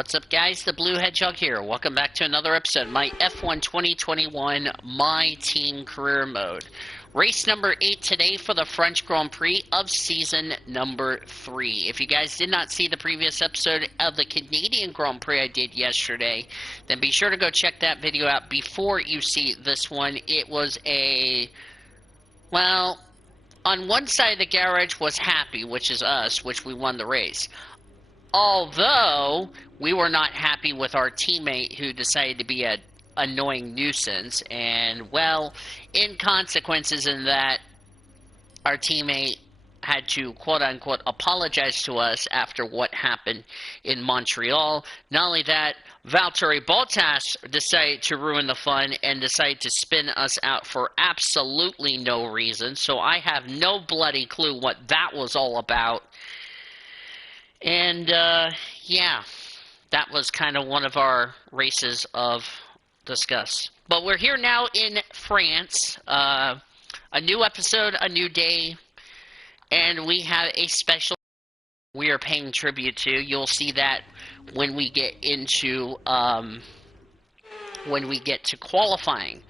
What's up, guys? The Blue Hedgehog here. Welcome back to another episode of my F1 2021 My Team Career Mode. Race number 8 today for the French Grand Prix of season number 3. If you guys did not see the previous episode of the Canadian Grand Prix I did yesterday, then be sure to go check that video out before you see this one. It was well, on one side of the garage was happy, which is us, which we won the race. Although, we were not happy with our teammate who decided to be an annoying nuisance. And, well, in consequences in that, our teammate had to, quote-unquote, apologize to us after what happened in Montreal. Not only that, Valtteri Bottas decided to ruin the fun and decided to spin us out for absolutely no reason. So I have no bloody clue what that was all about. And, yeah, that was kind of one of our races of disgust. But we're here now in France. A new episode, a new day, and we have a special we are paying tribute to. You'll see that when we get into, when we get to qualifying.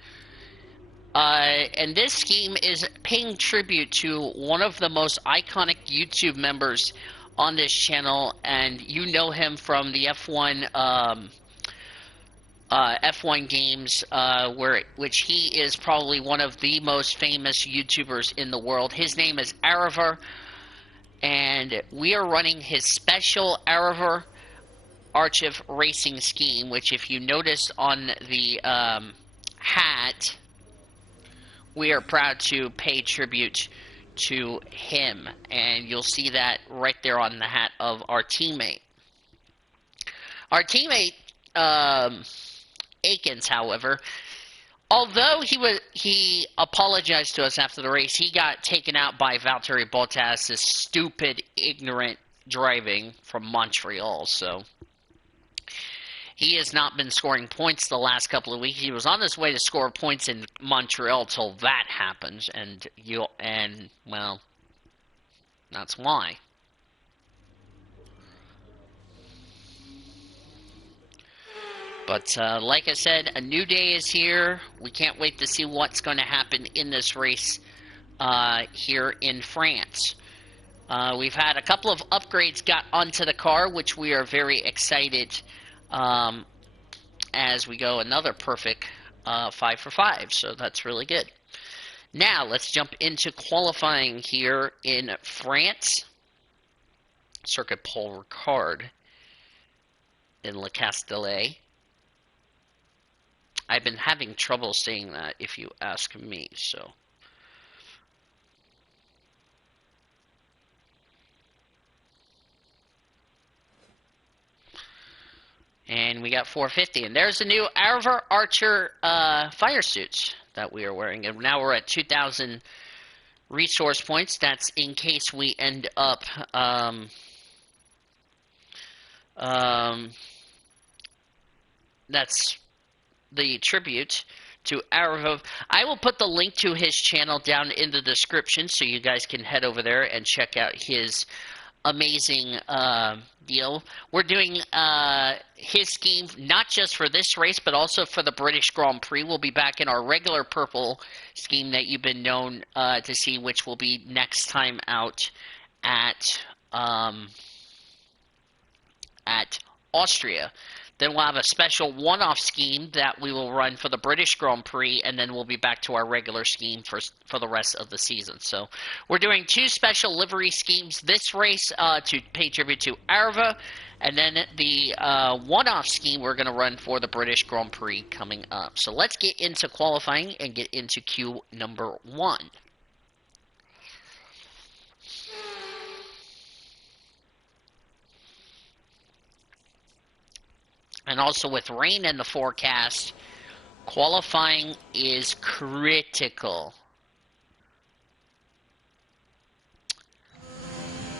And this scheme is paying tribute to one of the most iconic YouTube members on this channel, and you know him from the F1 F1 games, which he is probably one of the most famous YouTubers in the world. His name is Aarava, and we are running his special Aarava Archive racing scheme, which if you notice on the hat, we are proud to pay tribute to him, and you'll see that right there on the hat of our teammate. Our teammate, Akins, however, although he apologized to us after the race, he got taken out by Valtteri Bottas' stupid, ignorant driving from Montreal, so he has not been scoring points the last couple of weeks. He was on his way to score points in Montreal till that happened, and well, that's why. But like I said, a new day is here. We can't wait to see what's going to happen in this race here in France. We've had a couple of upgrades got onto the car, which we are very excited as we go. Another perfect 5 for 5, so that's really good. Now, let's jump into qualifying here in France. Circuit Paul Ricard in Le Castellet. I've been having trouble saying that, if you ask me, so. And we got 450. And there's the new Aarava Archer fire suits that we are wearing. And now we're at 2,000 resource points. That's in case we end up that's the tribute to Aarava. I will put the link to his channel down in the description so you guys can head over there and check out his amazing deal. We're doing his scheme not just for this race, but also for the British Grand Prix. We'll be back in our regular purple scheme that you've been known to see, which will be next time out at Austria. Then we'll have a special one-off scheme that we will run for the British Grand Prix, and then we'll be back to our regular scheme for the rest of the season. So we're doing 2 special livery schemes this race to pay tribute to Aarava, and then the one-off scheme we're going to run for the British Grand Prix coming up. So let's get into qualifying and get into Q number 1. And also with rain in the forecast, qualifying is critical.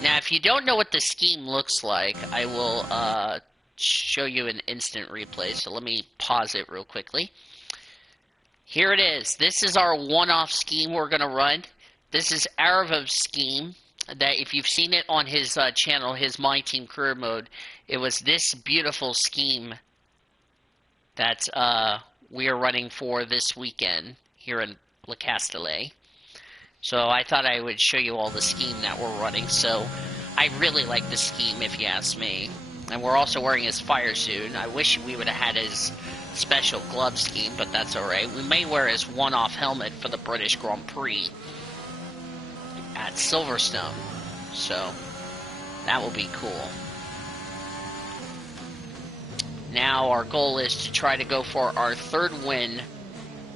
Now, if you don't know what the scheme looks like, I will show you an instant replay. So let me pause it real quickly. Here it is. This is our one-off scheme we're going to run. This is Aarava's scheme. that if you've seen it on his channel, his My Team Career Mode, it was this beautiful scheme that we are running for this weekend here in Le Castellet. So I thought I would show you all the scheme that we're running. So I really like the scheme, if you ask me. And we're also wearing his fire suit. I wish we would have had his special glove scheme, but that's alright. We may wear his one-off helmet for the British Grand Prix at Silverstone. So that will be cool. Now our goal is to try to go for our third win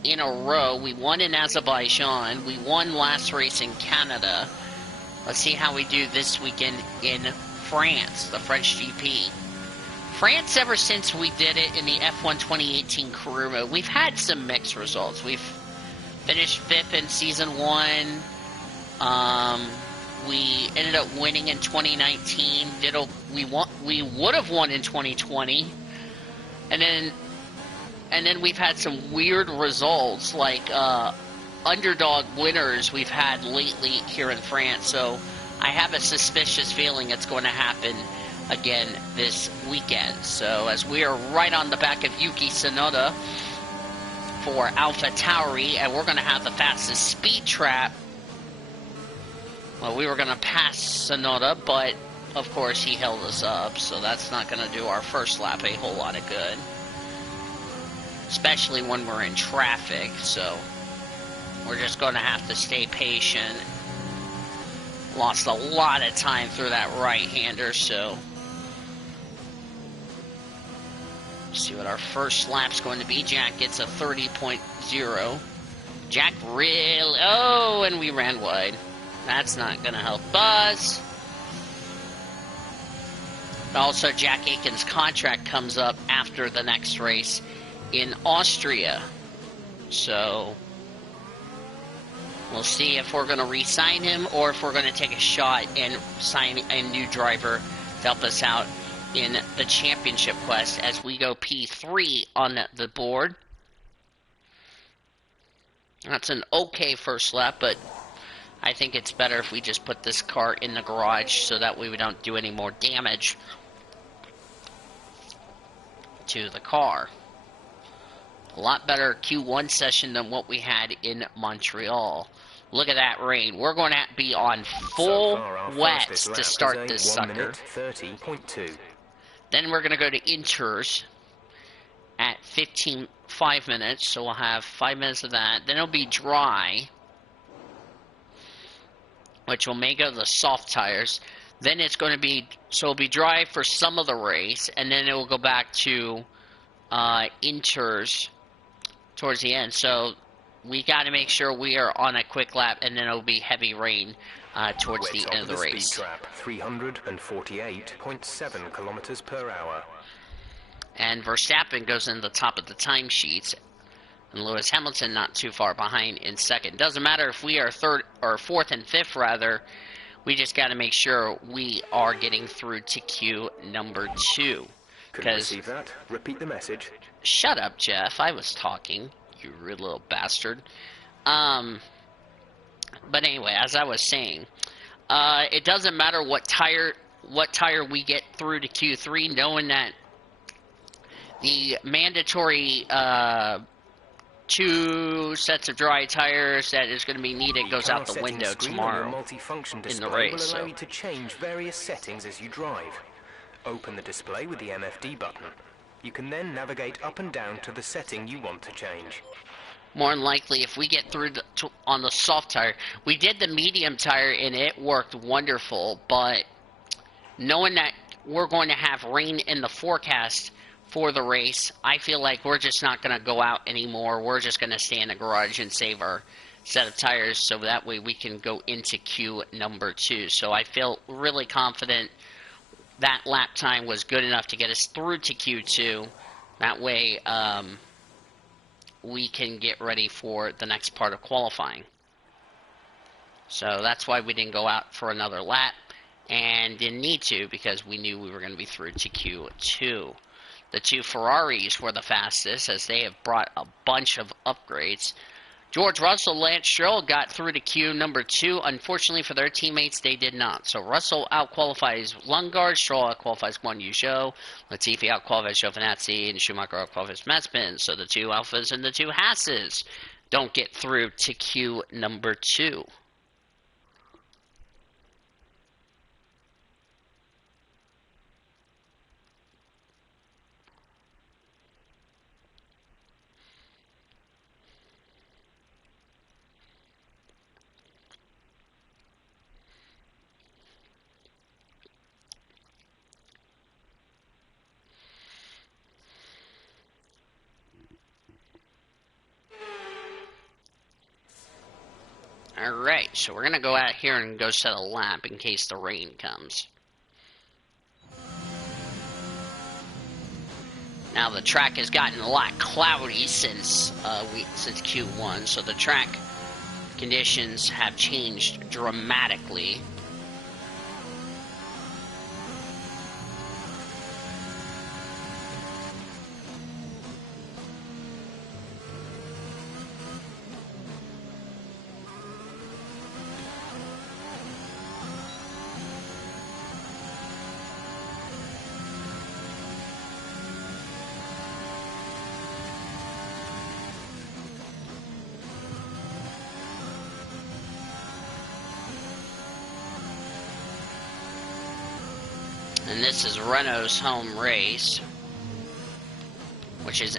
in a row. We won in Azerbaijan. We won last race in Canada. Let's see how we do this weekend in France, the French GP. France, ever since we did it in the F1 2018 career mode, we've had some mixed results. We've finished 5th in Season 1. We ended up winning in 2019. We would have won in 2020. And then we've had some weird results, like underdog winners we've had lately here in France. So I have a suspicious feeling it's going to happen again this weekend. So as we are right on the back of Yuki Tsunoda for AlphaTauri, and we're going to have the fastest speed trap. Well, we were going to pass Tsunoda, but of course he held us up, so that's not going to do our first lap a whole lot of good. Especially when we're in traffic, so we're just going to have to stay patient. Lost a lot of time through that right-hander, so let's see what our first lap's going to be. Jack gets a 30.0. Jack really... Oh, and we ran wide. That's not going to help us. Also, Jack Aiken's contract comes up after the next race in Austria. So we'll see if we're going to re-sign him or if we're going to take a shot and sign a new driver to help us out in the championship quest as we go P3 on the board. That's an okay first lap, but I think it's better if we just put this car in the garage so that way we don't do any more damage to the car. A lot better Q1 session than what we had in Montreal. Look at that rain. We're going to be on full wets to start this sucker. 30.2. Then we're going to go to inters at 5 minutes, so we'll have 5 minutes of that. Then it'll be dry, which will make it the soft tires. Then it's going to be, so it'll be dry for some of the race, and then it will go back to inters towards the end. So we got to make sure we are on a quick lap, and then it'll be heavy rain towards the end of the race. Speed trap, 348.7 kilometers per hour. And Verstappen goes in the top of the timesheets, and Lewis Hamilton not too far behind in second. Doesn't matter if we are third or fourth and fifth, rather. We just got to make sure we are getting through to Q number 2. Couldn't receive that. Repeat the message. Shut up, Jeff. I was talking. You rude little bastard. But anyway, as I was saying, it doesn't matter what tire we get through to Q3, knowing that the mandatory 2 sets of dry tires that is going to be needed goes out the window tomorrow in the race. Will allow you to change various settings as you drive. Open the display with the MFD button. You can then navigate up and down to the setting you want to change. More than likely, if we get through on the soft tire, we did the medium tire and it worked wonderful, but knowing that we're going to have rain in the forecast for the race, I feel like we're just not going to go out anymore. We're just going to stay in the garage and save our set of tires so that way we can go into Q number 2. So I feel really confident that lap time was good enough to get us through to Q2. That way we can get ready for the next part of qualifying. So that's why we didn't go out for another lap and didn't need to, because we knew we were going to be through to Q2. The 2 Ferraris were the fastest, as they have brought a bunch of upgrades. George Russell, Lance Stroll got through to queue number 2. Unfortunately for their teammates, they did not. So Russell outqualifies Lundgaard, Stroll outqualifies Guan Yu Zhou, Latifi outqualifies Giovinazzi, and Schumacher outqualifies Mazepin. So the 2 Alphas and the 2 Hasses don't get through to queue number 2. Alright, so we're going to go out here and go set a lap in case the rain comes. Now the track has gotten a lot cloudy since Q1, so the track conditions have changed dramatically. And this is Renault's home race, which is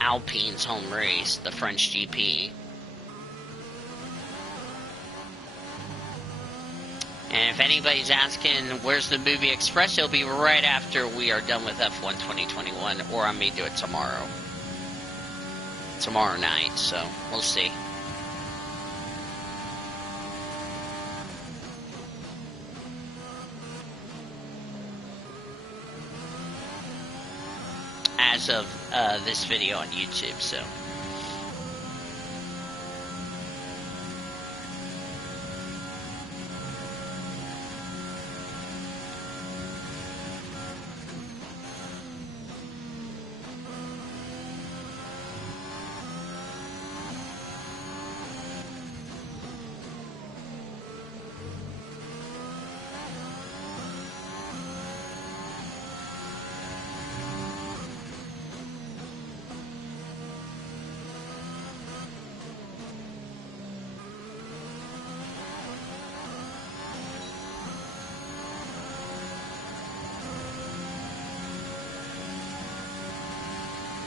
Alpine's home race, the French GP. And if anybody's asking, where's the movie Express, it'll be right after we are done with F1 2021, or I may do it tomorrow night, so we'll see. As of this video on YouTube, so.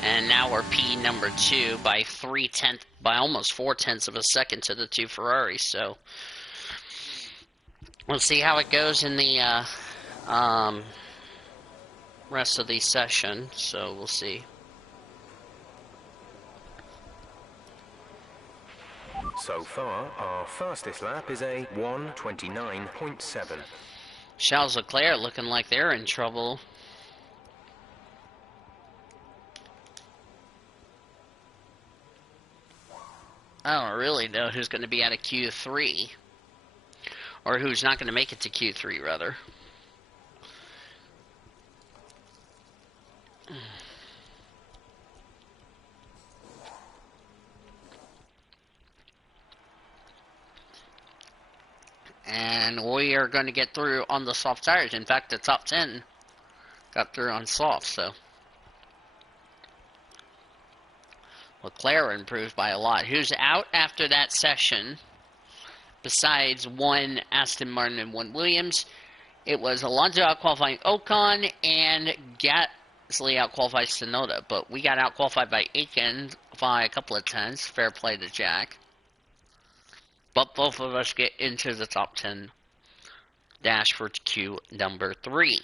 And now we're P number 2 by almost 4/10 of a second to the 2 Ferraris. So we'll see how it goes in the rest of the session. So we'll see. So far, our fastest lap is a 1:29.7. Charles Leclerc looking like they're in trouble. I don't really know who's going to be out of Q3. Or who's not going to make it to Q3, rather. And we are going to get through on the soft tires. In fact, the top 10 got through on soft, so. Leclerc improved by a lot. Who's out after that session, besides one Aston Martin and one Williams? It was Alonso out-qualifying Ocon and Gasly out-qualified Tsunoda. But we got out-qualified by Aiken by a couple of tenths. Fair play to Jack. But both of us get into the top 10 dash for Q number 3.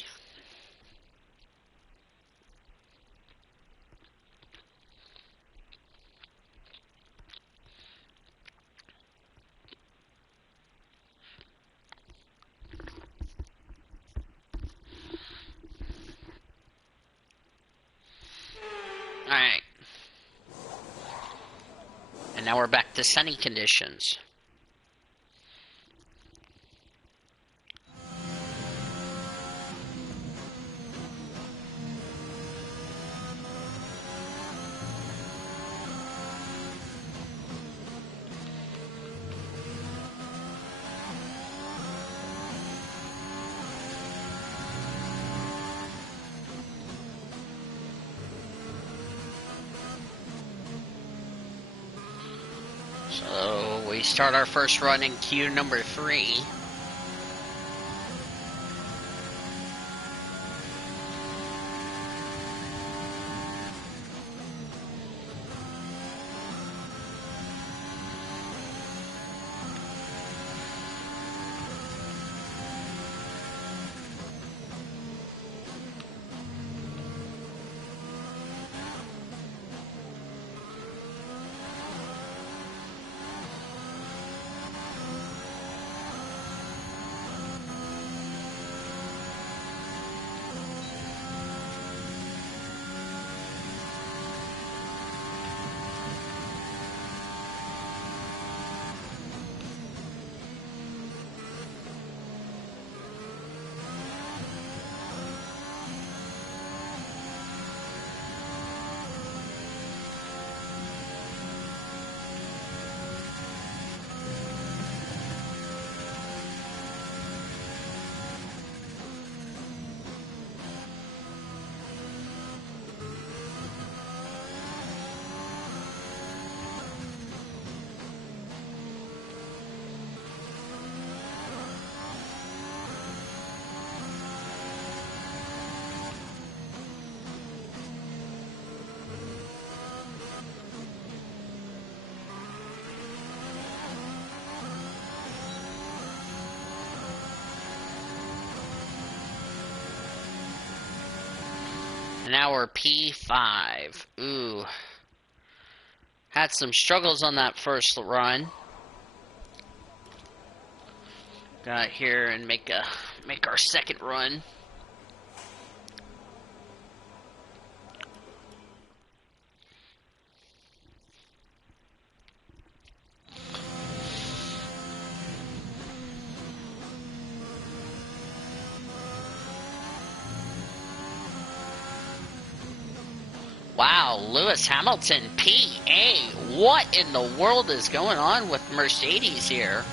Alright. And now we're back to sunny conditions. So we start our first run in queue number 3. Now we're P5. Ooh. Had some struggles on that first run. Got here and make our second run. Wow, Lewis Hamilton, PA. What in the world is going on with Mercedes here?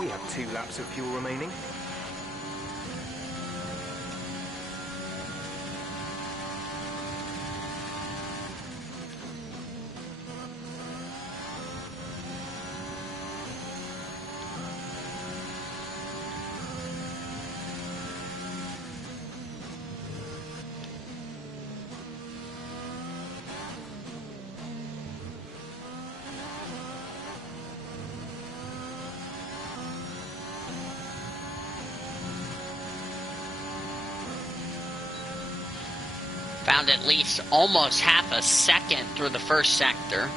We have 2 laps of fuel remaining. Found at least almost half a second through the first sector.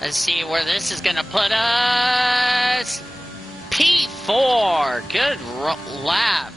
Let's see where this is going to put us. P4. Good lap.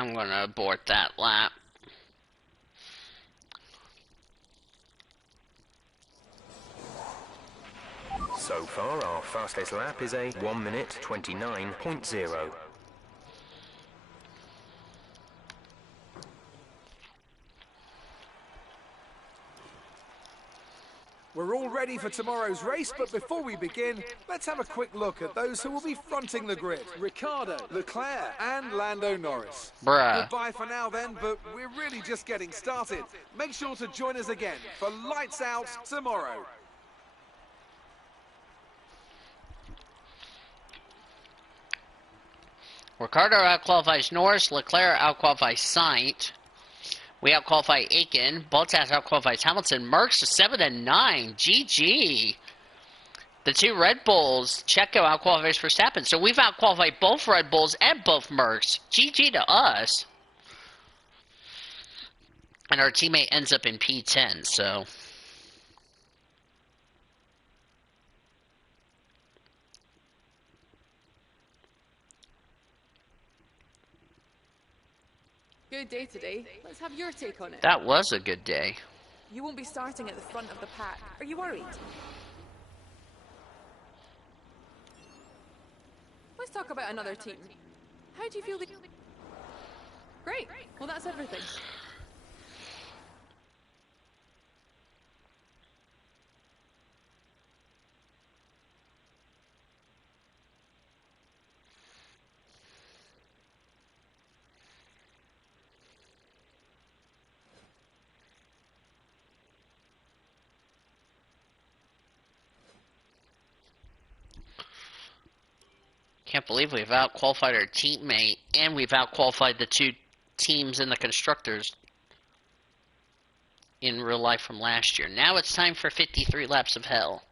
I'm gonna abort that lap. So far, our fastest lap is a 1 minute 29.0. We're all ready for tomorrow's race, but before we begin, let's have a quick look at those who will be fronting the grid. Ricciardo, Leclerc, and Lando Norris. Bruh. Goodbye for now then, but we're really just getting started. Make sure to join us again for Lights Out tomorrow. Ricciardo outqualifies Norris. Leclerc outqualifies Sainz. We outqualify Aiken. Bottas outqualifies Hamilton. Merckx 7 and 9. GG. The two Red Bulls. Checo outqualifies Verstappen. So we've outqualified both Red Bulls and both Merckx. GG to us. And our teammate ends up in P10. So. Good day today. Let's have your take on it. That was a good day. You won't be starting at the front of the pack. Are you worried? Let's talk about another team. How do you feel? Great. Well, that's everything. Can't believe we've outqualified our teammate, and we've outqualified the two teams in the constructors in real life from last year. Now it's time for 53 laps of hell.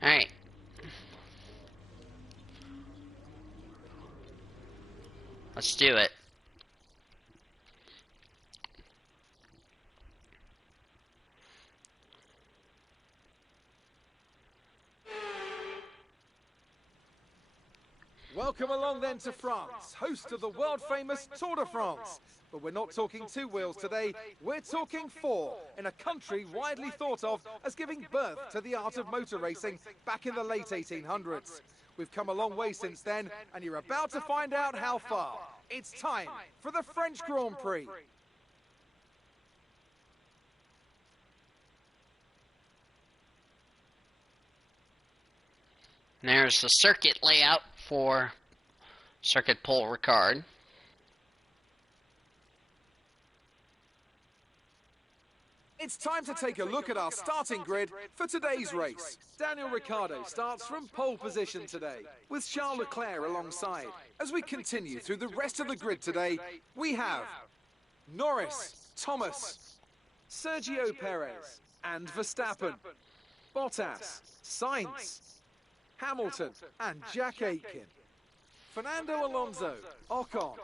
Alright. Let's do it. Welcome along then to France, host of the world-famous Tour de France. But we're not talking two wheels today, we're talking four, in a country widely thought of as giving birth to the art of motor racing back in the late 1800s. We've come a long way since then, and you're about to find out how far. It's time for the French Grand Prix. There's the circuit layout for Circuit Paul Ricard. It's time to take a look at our starting grid for today's race. Daniel Ricciardo starts from pole position today, with Charles Leclerc alongside. As we continue through the rest of the grid today, we have Norris, Thomas, Sergio Perez, and Verstappen, Bottas, Sainz, Hamilton, and Jack Aitken, Fernando Alonso, Ocon,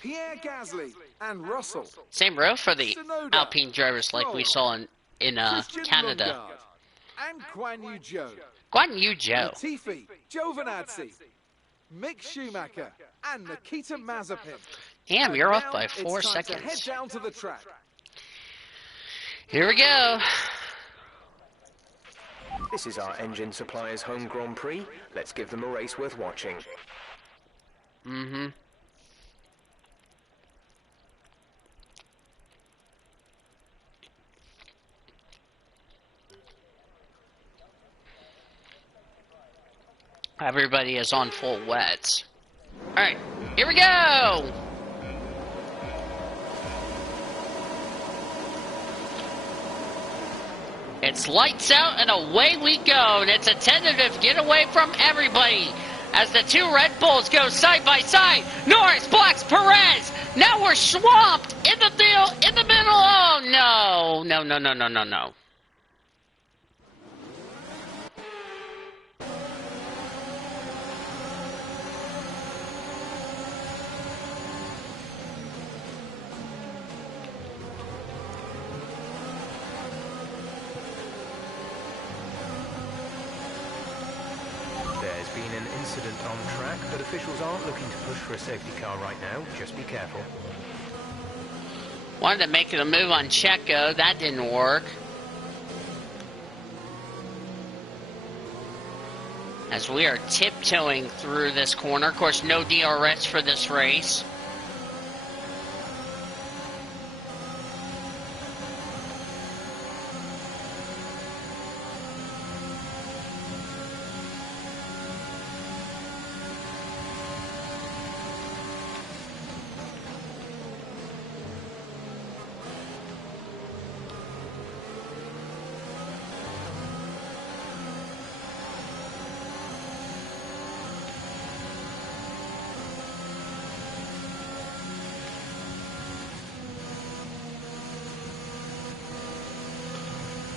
Pierre Gasly, and Russell. Same row for the Tsunoda, Alpine drivers like we saw in Christian Canada. Lundgaard, and Guan Yu Zhou. Guan Yu Zhou. Latifi, Giovinazzi, Mick Schumacher, and Nikita Mazepin. Damn, And you're now up by 4 it's time to seconds. head down to the track. Here we go. This is our engine supplier's home Grand Prix. Let's give them a race worth watching. Mm-hmm. Everybody is on full wets. Alright, here we go! It's lights out and away we go. And it's a tentative getaway from everybody. As the two Red Bulls go side by side. Norris blocks Perez. Now we're swamped in the middle. Oh no. No. incident on track, but officials aren't looking to push for a safety car right now. Just be careful. Wanted to make it a move on Checo. That didn't work. As we are tiptoeing through this corner. Of course, no DRS for this race.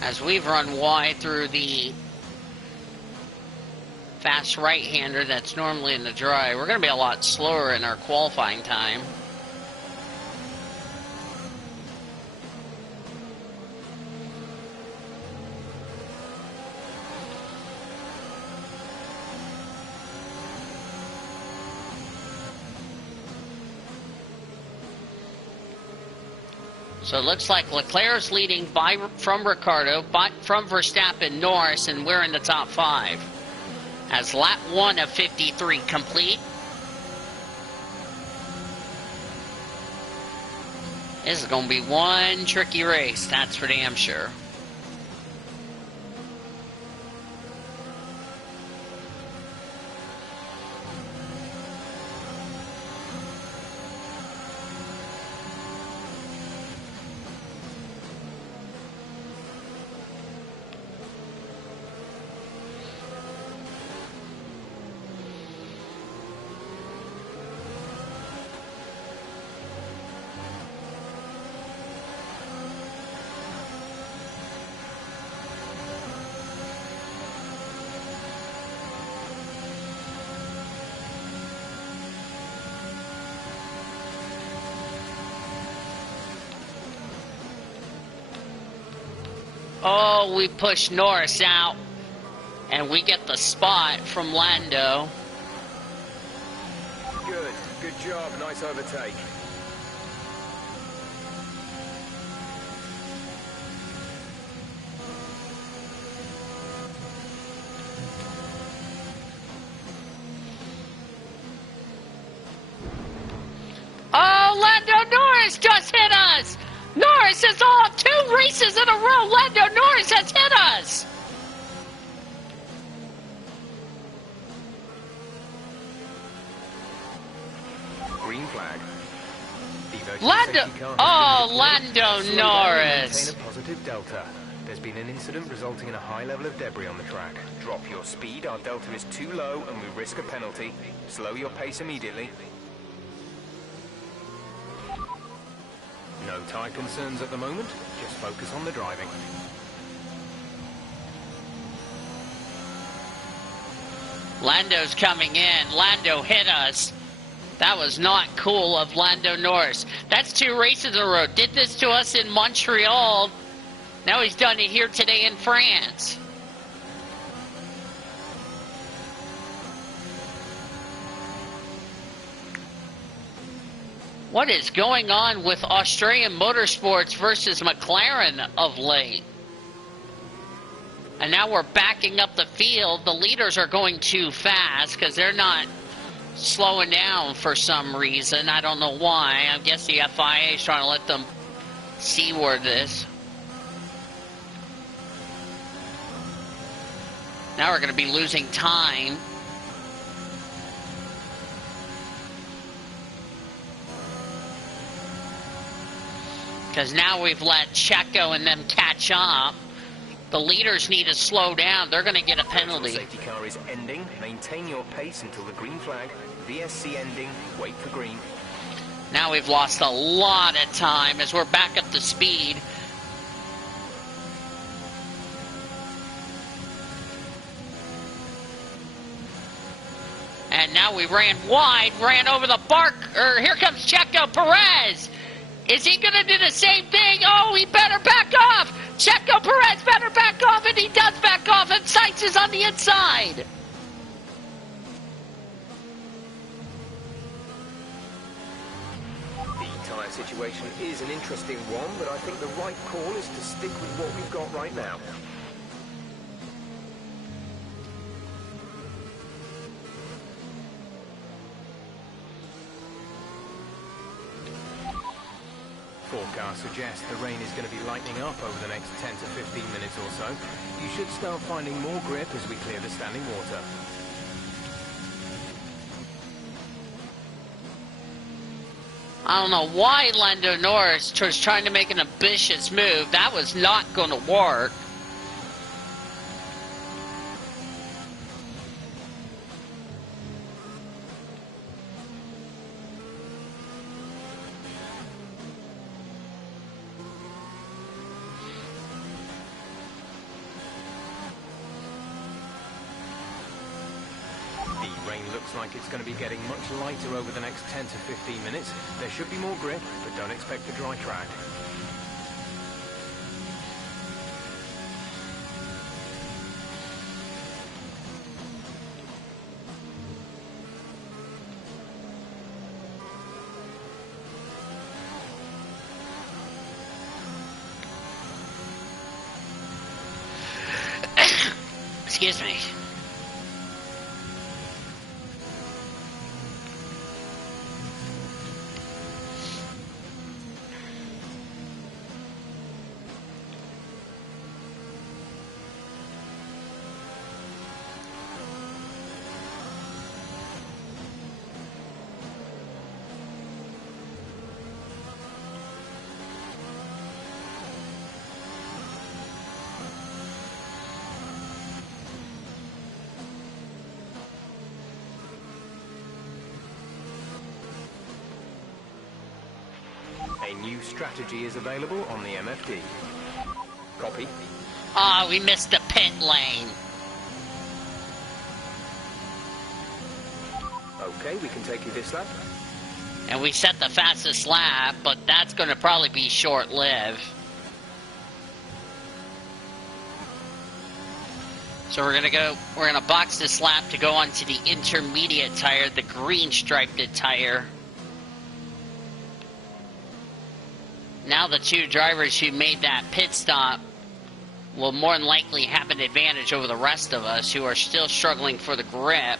As we've run wide through the fast right-hander that's normally in the dry, we're going to be a lot slower in our qualifying time. So it looks like Leclerc's leading from Ricciardo, from Verstappen, Norris, and we're in the top 5. As lap 1 of 53 complete. This is going to be one tricky race, that's for damn sure. Oh, we push Norris out, and we get the spot from Lando. Good job, nice overtake. Oh, Lando Norris just hit us! Norris is off 2 races in a row. Lando Norris has hit us. Green flag. Lando Norris. Maintain a positive delta. There's been an incident resulting in a high level of debris on the track. Drop your speed. Our delta is too low and we risk a penalty. Slow your pace immediately. No tyre concerns at the moment, just focus on the driving. Lando's coming in. Lando hit us. That was not cool of Lando Norris. That's 2 races in a row. Did this to us in Montreal. Now he's done it here today in France. What is going on with Australian Motorsports versus McLaren of late? And now we're backing up the field. The leaders are going too fast because they're not slowing down for some reason. I don't know why. I guess the FIA is trying to let them see where this. Now we're going to be losing time. Because now we've let Checo and them catch up. The leaders need to slow down. They're going to get a penalty. Safety car is ending. Maintain your pace until the green flag. VSC ending. Wait for green. Now we've lost a lot of time as we're back up to speed. And now we ran wide, ran over the here comes Checo Perez. Is he going to do the same thing? Oh, he better back off. Checo Perez better back off, and he does back off, and Sainz is on the inside. situation is an interesting one, but I think the right call is to stick with what we've got right now. Forecast suggests the rain is going to be lightening up over the next 10 to 15 minutes or so. You should start finding more grip as we clear the standing water. I don't know why Lando Norris was trying to make an ambitious move. That was not going to work. Looks like it's going to be getting much lighter over the next 10 to 15 minutes. There should be more grip, but don't expect a dry track. Excuse me. A new strategy is available on the MFD. Copy. Ah, we missed the pit lane. Okay, we can take you this lap. And we set the fastest lap, but that's going to probably be short-lived. So we're gonna box this lap to go onto the intermediate tire, the green striped tire. Now the two drivers who made that pit stop will more than likely have an advantage over the rest of us who are still struggling for the grip.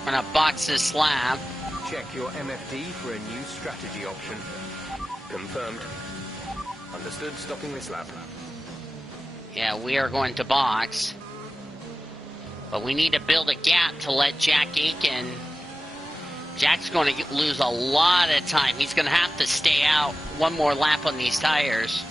We're gonna box this lap. Check your MFD for a new strategy option. Confirmed. Understood, stopping this lap. Yeah, we are going to box. But we need to build a gap to let Jack Aiken. Jack's going to lose a lot of time. He's going to have to stay out one more lap on these tires.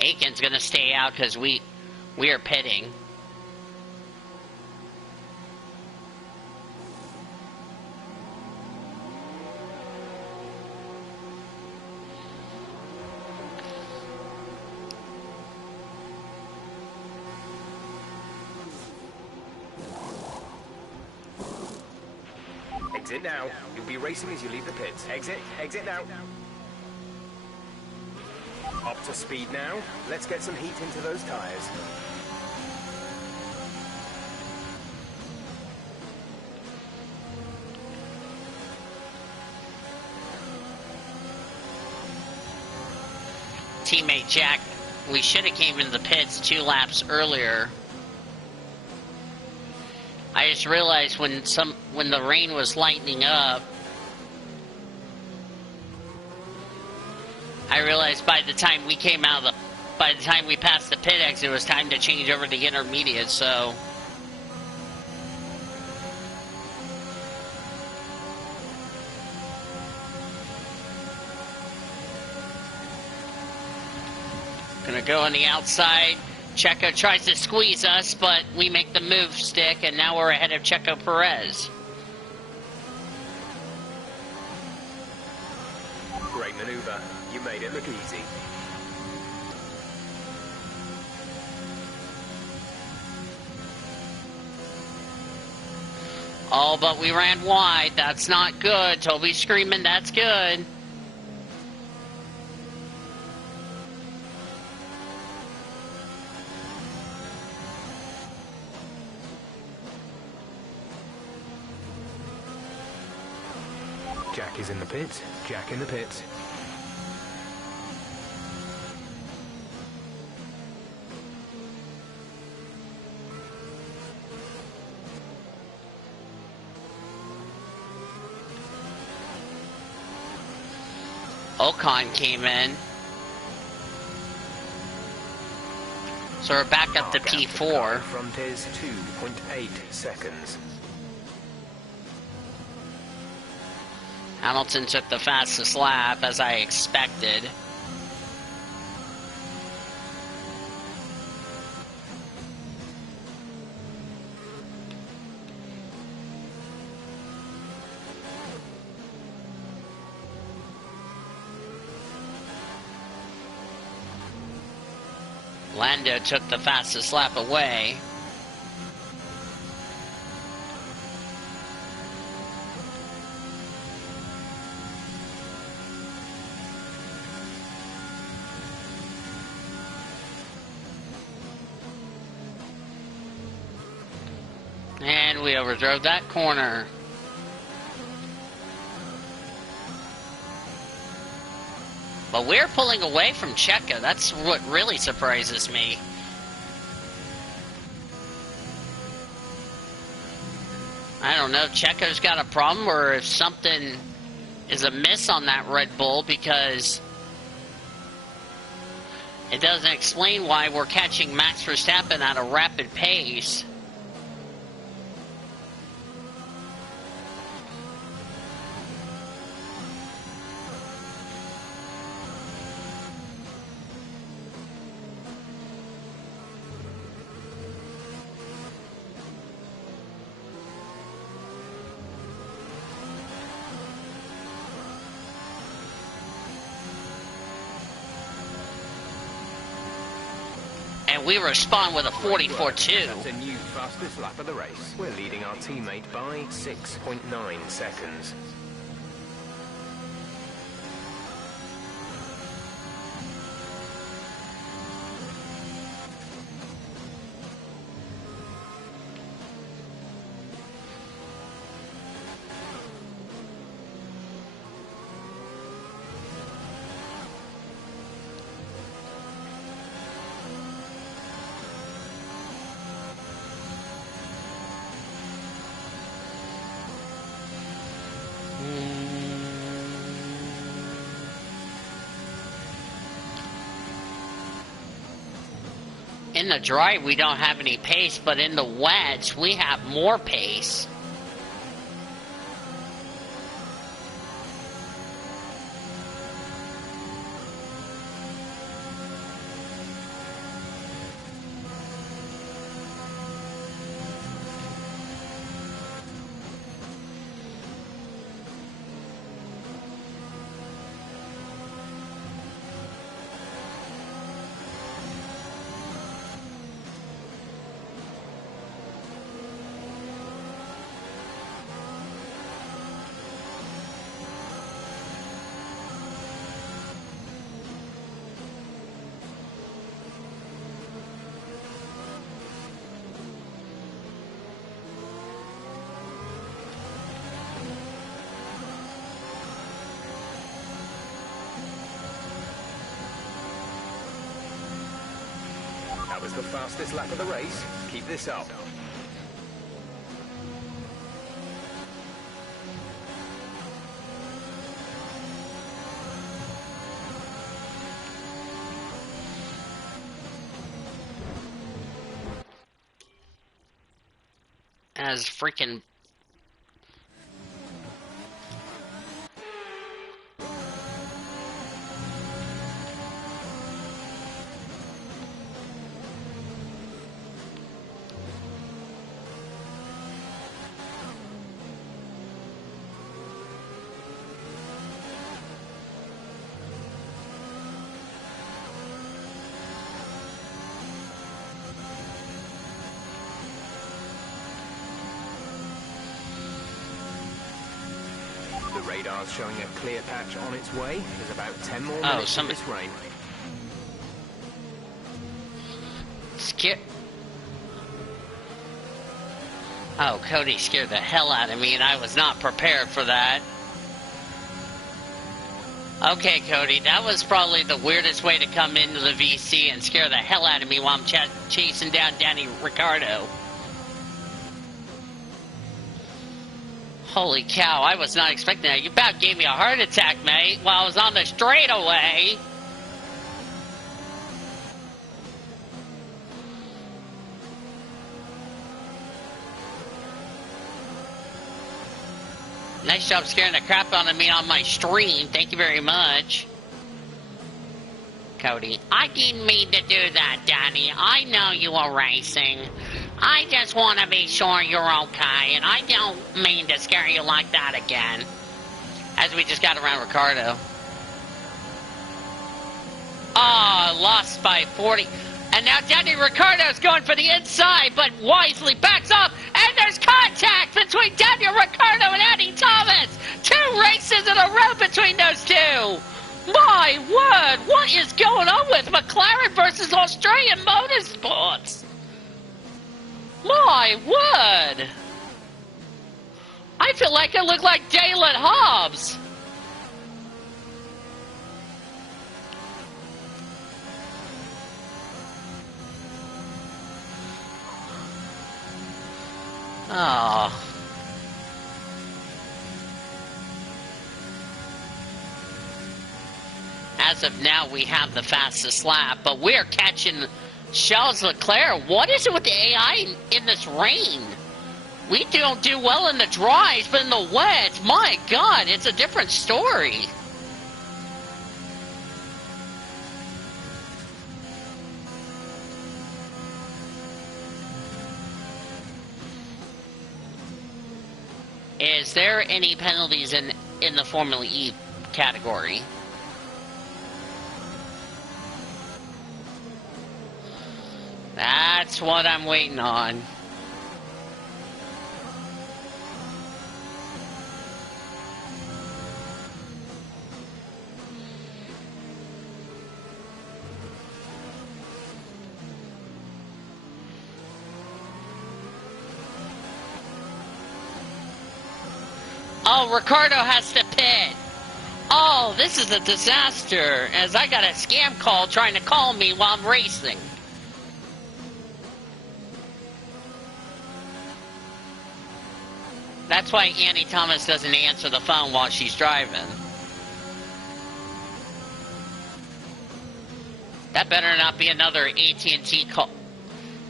Aiken's going to stay out because we are pitting. Exit now. You'll be racing as you leave the pits. Exit now. Up to speed now. Let's get some heat into those tires. Teammate Jack, we should have came into the pits 2 laps earlier. I just realized when the rain was lightening up, I realized by the time we passed the pit exit, it was time to change over to the intermediate, so. Gonna go on the outside. Checo tries to squeeze us, but we make the move stick, and now we're ahead of Checo Perez. Great maneuver. You made it look easy. Oh, but we ran wide. That's not good. Toby's screaming, that's good. Jack is in the pits. Jack in the pits. Ocon came in. So we're back up to P4. Front is 2.8 seconds. Hamilton took the fastest lap, as I expected. Lando took the fastest lap away. And we overdrove that corner. But we're pulling away from Checo. That's what really surprises me. I don't know if Checo's got a problem or if something is amiss on that Red Bull, because it doesn't explain why we're catching Max Verstappen at a rapid pace. And we respond with a 44.2. That's a new fastest lap of the race. We're leading our teammate by 6.9 seconds. In the dry, we don't have any pace, but in the wets, we have more pace. That was the fastest lap of the race. Keep this up. As freaking... Radar's showing a clear patch on its way. There's about 10 more Oh, minutes of this rain. Oh, Cody scared the hell out of me, and I was not prepared for that. Okay, Cody, that was probably the weirdest way to come into the VC and scare the hell out of me while I'm chasing down Danny Ricciardo. Holy cow, I was not expecting that. You about gave me a heart attack, mate, while I was on the straightaway. Nice job scaring the crap out of me on my stream. Thank you very much. Cody, I didn't mean to do that, Danny. I know you were racing. I just want to be sure you're okay, and I don't mean to scare you like that again. As we just got around Ricciardo. Oh, lost by 40. And now Danny Ricciardo's going for the inside, but wisely backs up, and there's contact between Daniel Ricciardo and Andy Thomas. 2 races in a row between those two. My word, what is going on with McLaren versus Australian Motorsports? My word. I feel like I look like Dalen Hobbs. Oh. As of now, we have the fastest lap, but we're catching Charles Leclerc. What is it with the AI in this rain? We don't do well in the dries, but in the wets, my God, it's a different story. Is there any penalties in the Formula E category? That's what I'm waiting on. Oh, Ricciardo has to pit. Oh, this is a disaster, as I got a scam call trying to call me while I'm racing. That's why Annie Thomas doesn't answer the phone while she's driving. That better not be another AT&T call.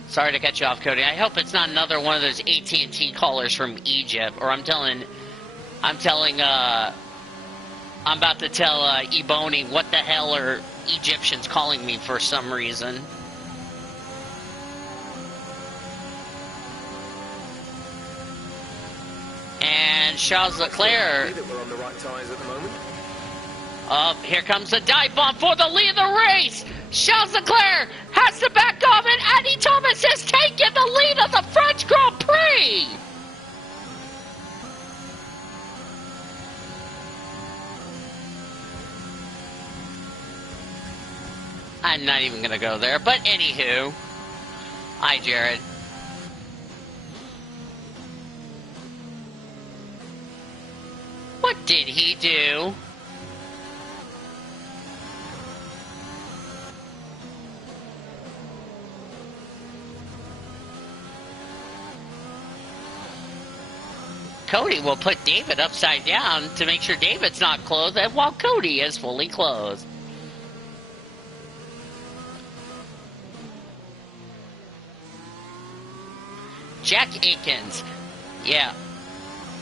Sorry to cut you off, Cody. I hope it's not another one of those AT&T callers from Egypt, or I'm about to tell Ebony what the hell are Egyptians calling me for some reason. And Charles Leclerc. We're on the right tires at the moment. Here comes the dive bomb for the lead of the race. Charles Leclerc has to back off, and Andy Thomas has taken the lead of the French Grand Prix. I'm not even going to go there, but anywho. Hi, Jared. What did he do? Cody will put David upside down to make sure David's not clothed, while Cody is fully clothed. Jack Aikens. Yeah.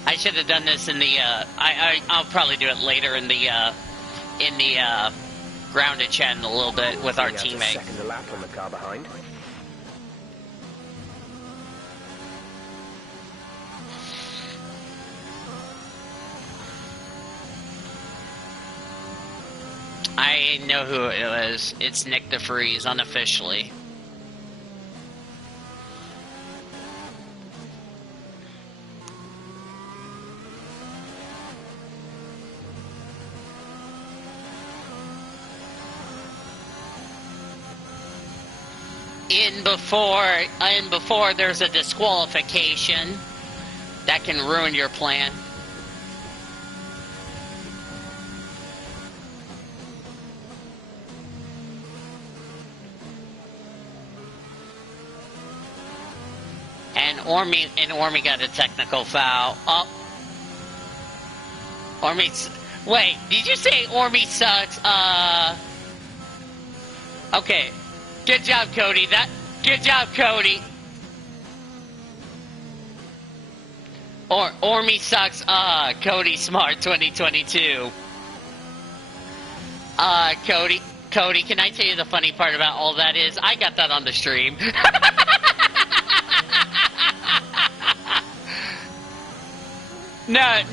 I should have done this in the, I'll probably do it later in the grounded chat in a little bit with our teammate. Second lap on the car behind. I know who it was. It's Nick DeFries, unofficially. before there's a disqualification that can ruin your plan. And Ormy got a technical foul. Oh. Wait, did you say Ormy sucks? Okay. Good job, Cody. Good job, Cody. Ormy sucks. Cody Smart 2022. Cody, can I tell you the funny part about all that is? I got that on the stream. No.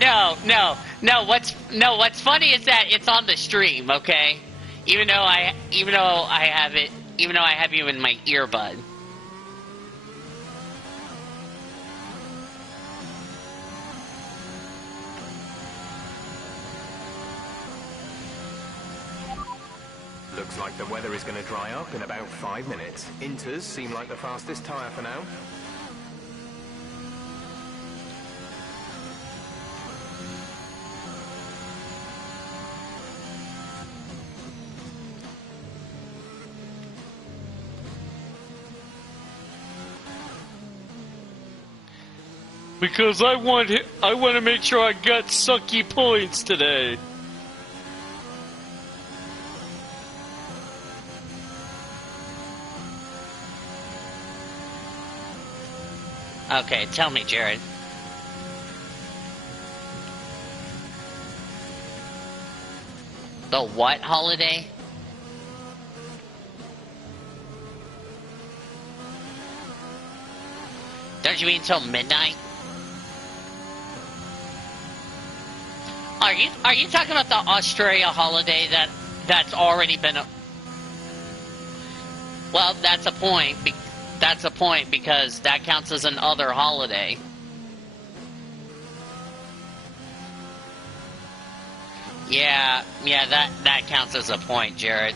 What's funny is that it's on the stream, okay? Even though I have you in my earbud. Looks like the weather is going to dry up in about 5 minutes. Inters seem like the fastest tyre for now. Because I want to make sure I got sucky points today. Okay, tell me, Jared. The what holiday? Don't you mean till midnight? Are you talking about the Australia holiday that's already been Well, that's a point. That's a point because that counts as an other holiday. Yeah, that counts as a point, Jared.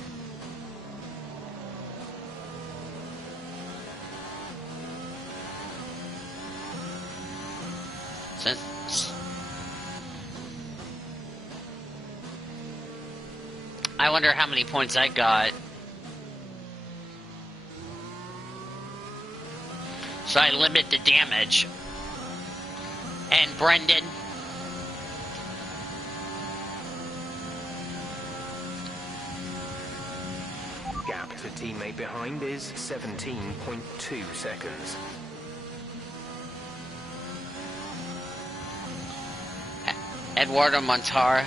I wonder how many points I got. So I limit the damage. And Brendan. Gap to teammate behind is 17.2 seconds. Eduardo Montara.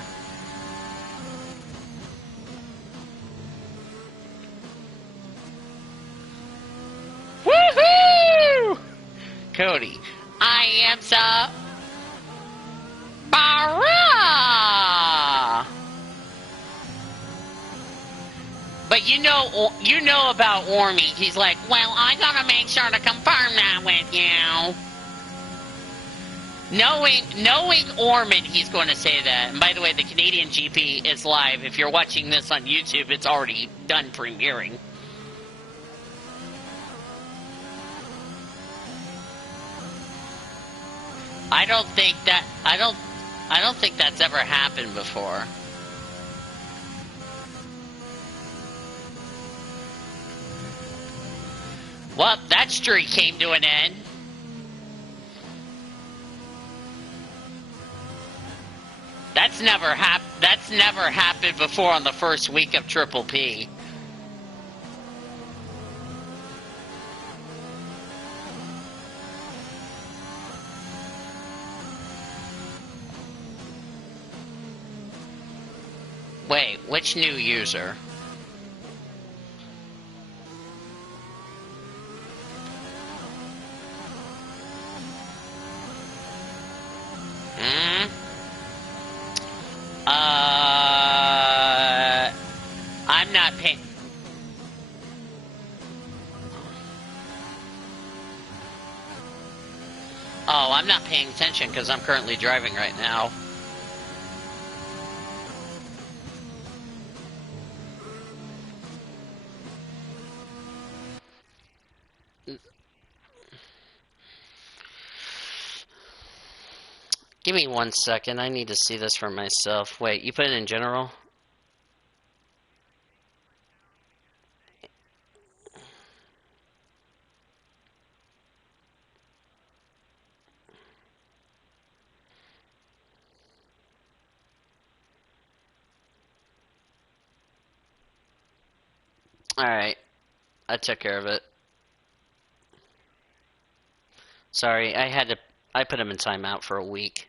Woohoo! Cody, I am so Barra. But you know about Ormy. He's like, well, I gotta make sure to confirm that with you. Knowing Orman, he's going to say that. And by the way, the Canadian GP is live. If you're watching this on YouTube, it's already done premiering. I don't think that's ever happened before. Well, that streak came to an end. That's never happened before on the first week of Triple P. Wait, which new user? I'm not paying. Oh, I'm not paying attention because I'm currently driving right now. Give me 1 second. I need to see this for myself. Wait, you put it in general? Alright. I took care of it. Sorry, I put him in timeout for a week.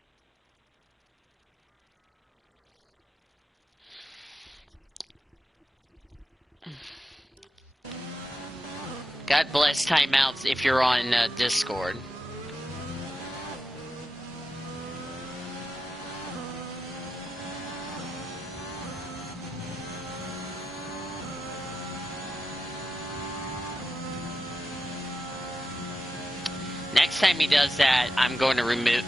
God bless timeouts if you're on Discord. Next time he does that, I'm going to remove...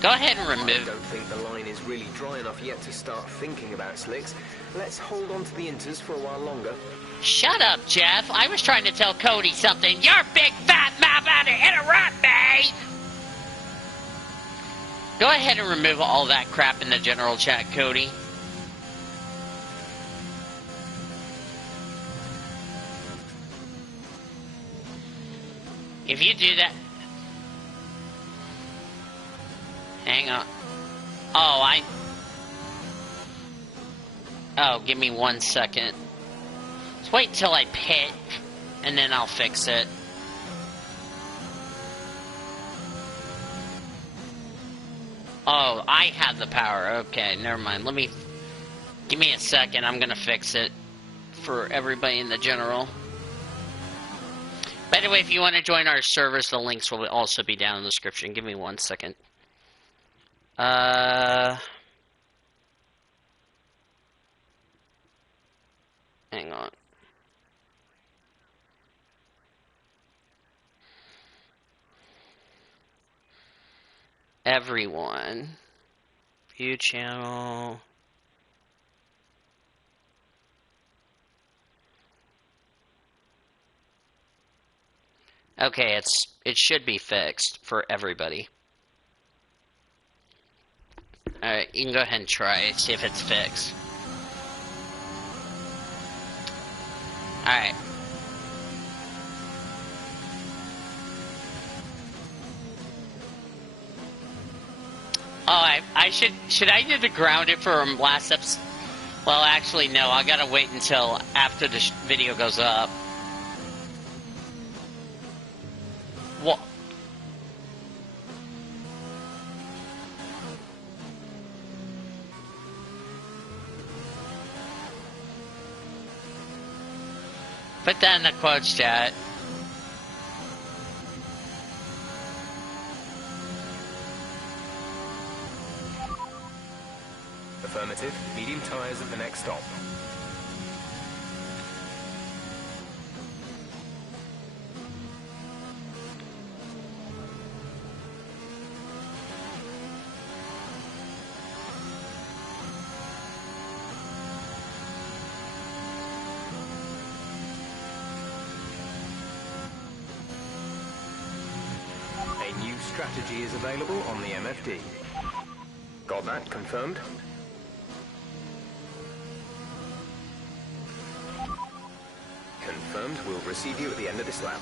Go ahead and remove... I don't think the line is really dry enough yet to start thinking about slicks. Let's hold on to the inters for a while longer. Shut up, Jeff. I was trying to tell Cody something. Your big fat mouth out to interrupt me! Go ahead and remove all that crap in the general chat, Cody. If you do that... Hang on. Oh, give me 1 second. Let's wait until I pit, and then I'll fix it. Oh, I have the power. Okay, never mind. Give me a second. I'm gonna fix it for everybody in the general. By the way, if you want to join our servers, the links will also be down in the description. Give me 1 second. Hang on. Everyone. View channel. Okay, it should be fixed for everybody. Alright, you can go ahead and try it, see if it's fixed. Alright. Oh, should I do the grounded for last episode? Well, actually, no, I gotta wait until after the video goes up. What? Put that in the quotes chat. Affirmative. Medium tires at the next stop. A new strategy is available on the MFD. Got that confirmed? Confirmed. We'll receive you at the end of this lap.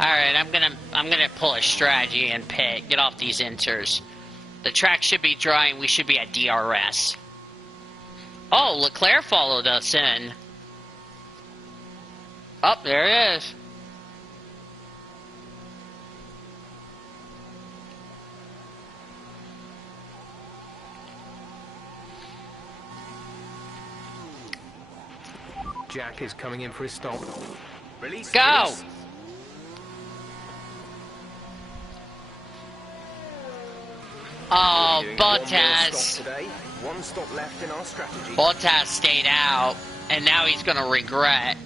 Alright, I'm gonna pull a strategy and pit. Get off these inters. The track should be dry and we should be at DRS. Oh, Leclerc followed us in. Oh, there it is. Jack is coming in for his stop. Release. Go! Release. Oh, Doing one more Bottas. stop today. One stop left in our strategy. Bottas stayed out, and now he's gonna regret.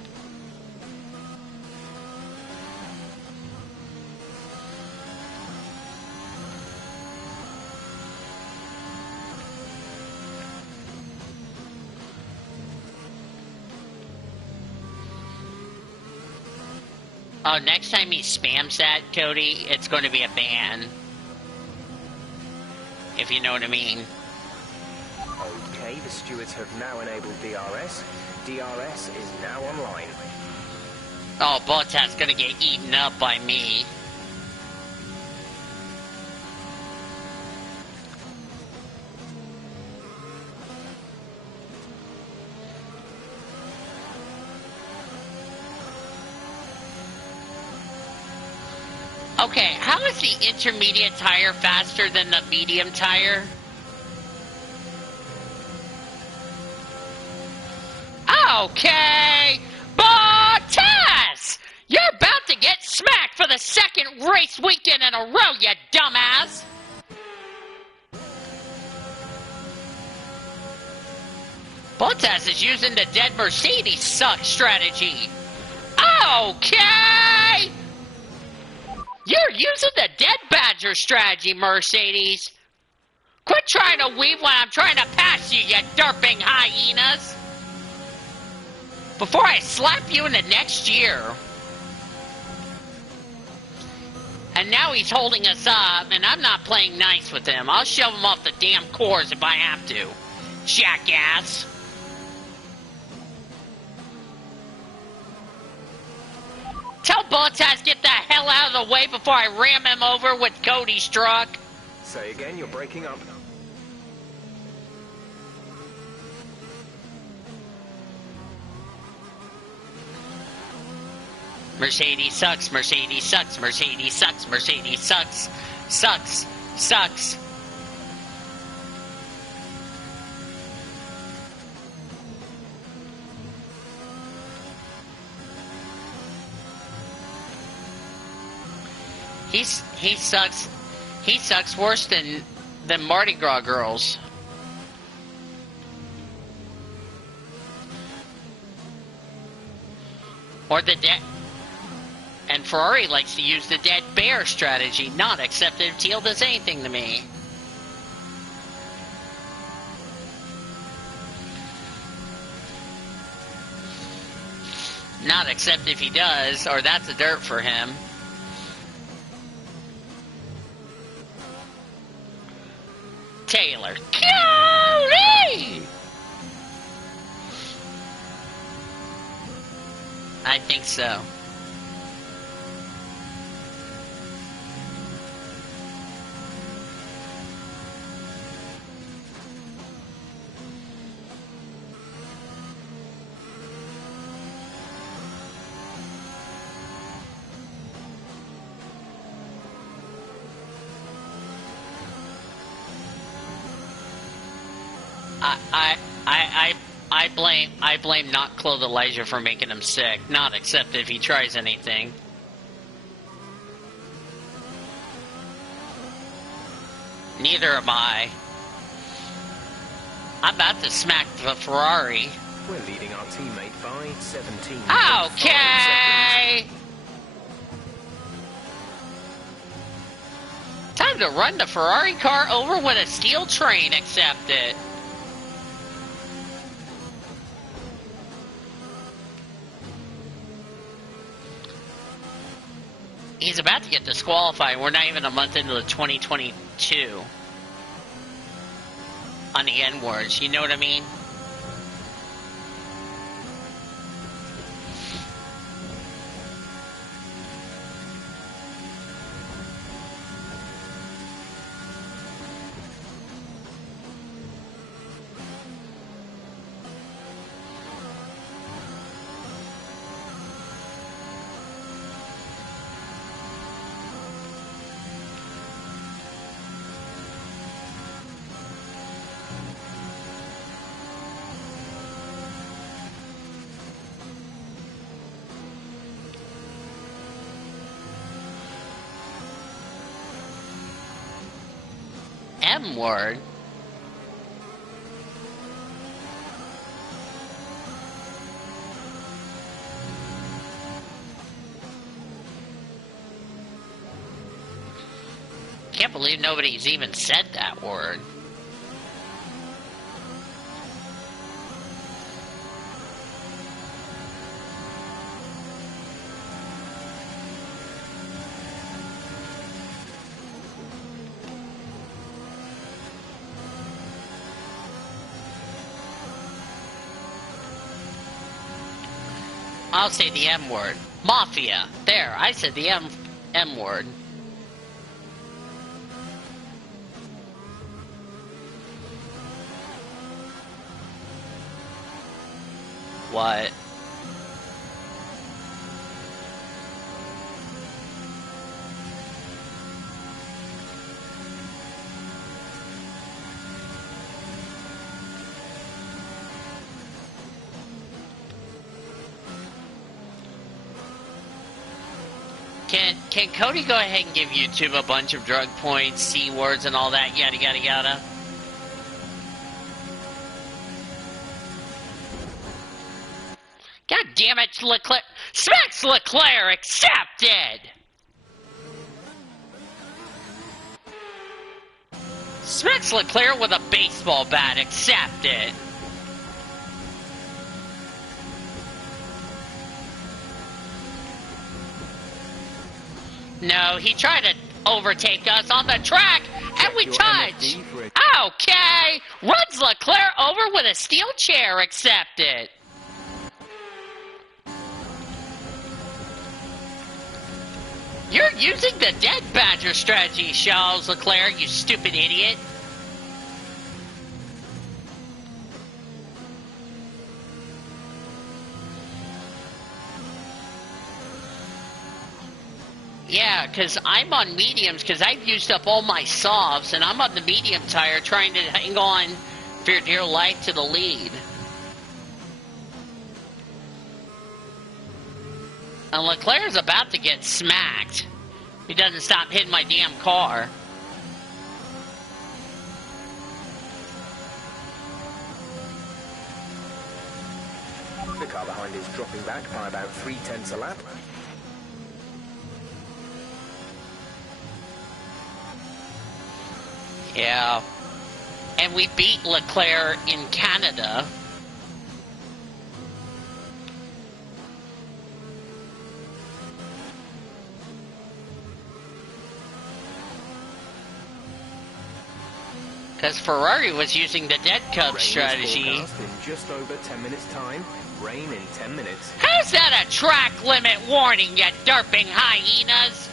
Oh, next time he spams that, Cody, it's going to be a ban. If you know what I mean. Okay, the stewards have now enabled DRS. DRS is now online. Oh, Bottas gonna get eaten up by me. Okay, how is the intermediate tire faster than the medium tire? Okay, Bottas! You're about to get smacked for the second race weekend in a row, you dumbass! Bottas is using the dead Mercedes suck strategy. Okay! You're using the dead Badger strategy, Mercedes. Quit trying to weave when I'm trying to pass you, you derping hyenas. Before I slap you in the next year. And now he's holding us up, and I'm not playing nice with him. I'll shove him off the damn course if I have to. Jackass. Tell Bottas get the hell out of the way before I ram him over with Cody's truck. Say again, you're breaking up. Mercedes sucks, Mercedes sucks, Mercedes sucks, Mercedes sucks, sucks, sucks. He sucks worse than Mardi Gras girls. Or the dead. And Ferrari likes to use the dead bear strategy, not accepted if Teal does anything to me. Not accept if he does, or that's a dirt for him. Taylor. Golly! I think so. I blame not Clothe Elijah for making him sick. Not accept if he tries anything. Neither am I. I'm about to smack the Ferrari. We're leading our teammate by 17. Okay! Time to run the Ferrari car over with a steel train, accept it. He's about to get disqualified. We're not even a month into the 2022. On the N-words, you know what I mean? M-word? Can't believe nobody's even said that word. I'll say the M word. Mafia. There, I said the M word. What? Can Cody go ahead and give YouTube a bunch of drug points, C words, and all that, yada yada yada? God damn it, Leclerc! Smacks Leclerc accepted! Smacks Leclerc with a baseball bat accepted! No, he tried to overtake us on the track, and we touched! Okay! Runs Leclerc over with a steel chair accepted! You're using the dead badger strategy, Charles Leclerc, you stupid idiot! Yeah, because I'm on mediums because I've used up all my softs, and I'm on the medium tire trying to hang on for dear life to the lead. And Leclerc's about to get smacked. He doesn't stop hitting my damn car. The car behind is dropping back by about 0.3 a lap. Yeah. And we beat Leclerc in Canada. Because Ferrari was using the dead cub strategy. In just over 10 minutes time. Rain in 10 minutes. How's that a track limit warning, you derping hyenas?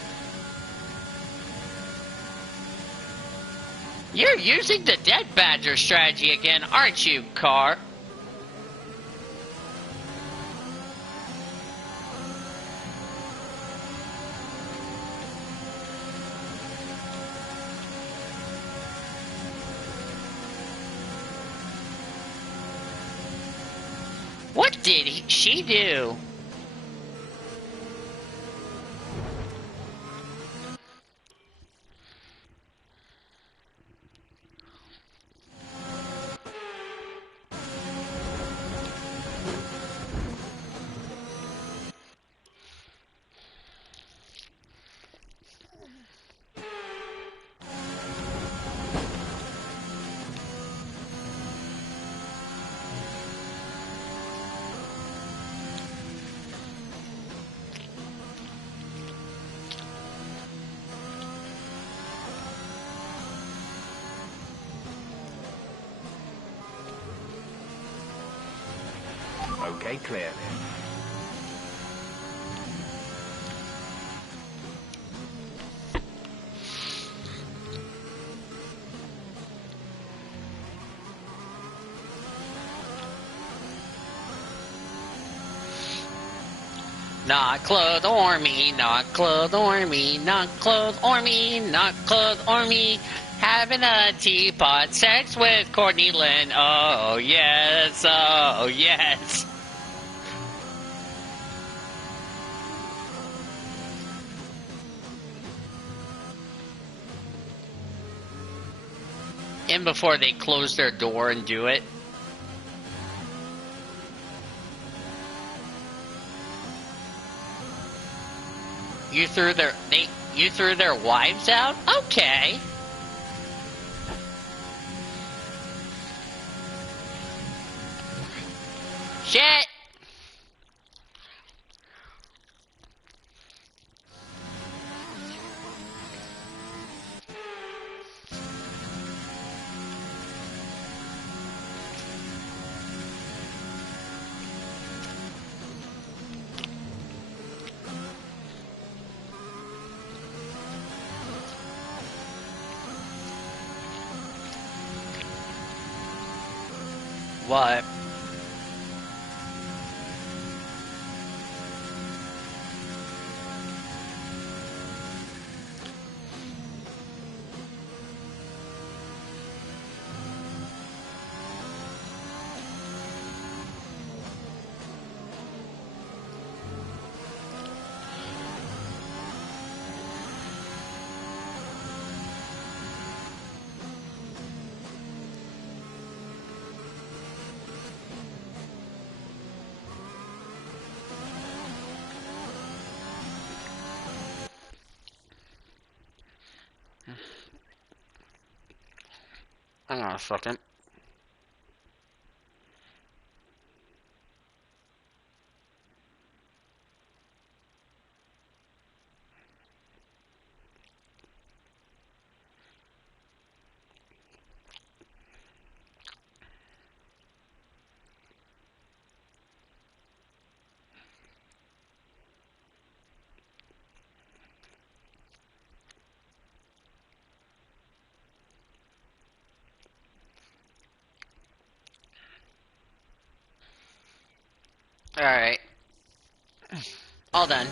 You're using the dead badger strategy again, aren't you, car? What did she do? Okay, clear. Not clothes or me, not clothes or me, not clothes or me, not clothes or me. Having a teapot sex with Courtney Lynn. Oh yes, oh yes. And before they close their door and do it. You threw their wives out? Okay. Shit. What? Hang on a second. Alright. All done.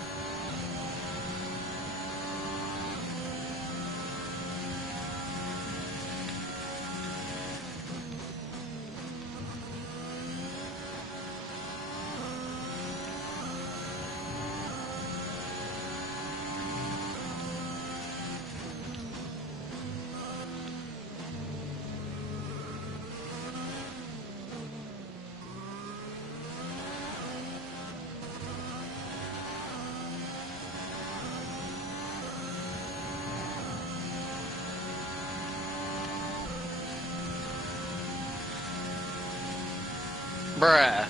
Bruh.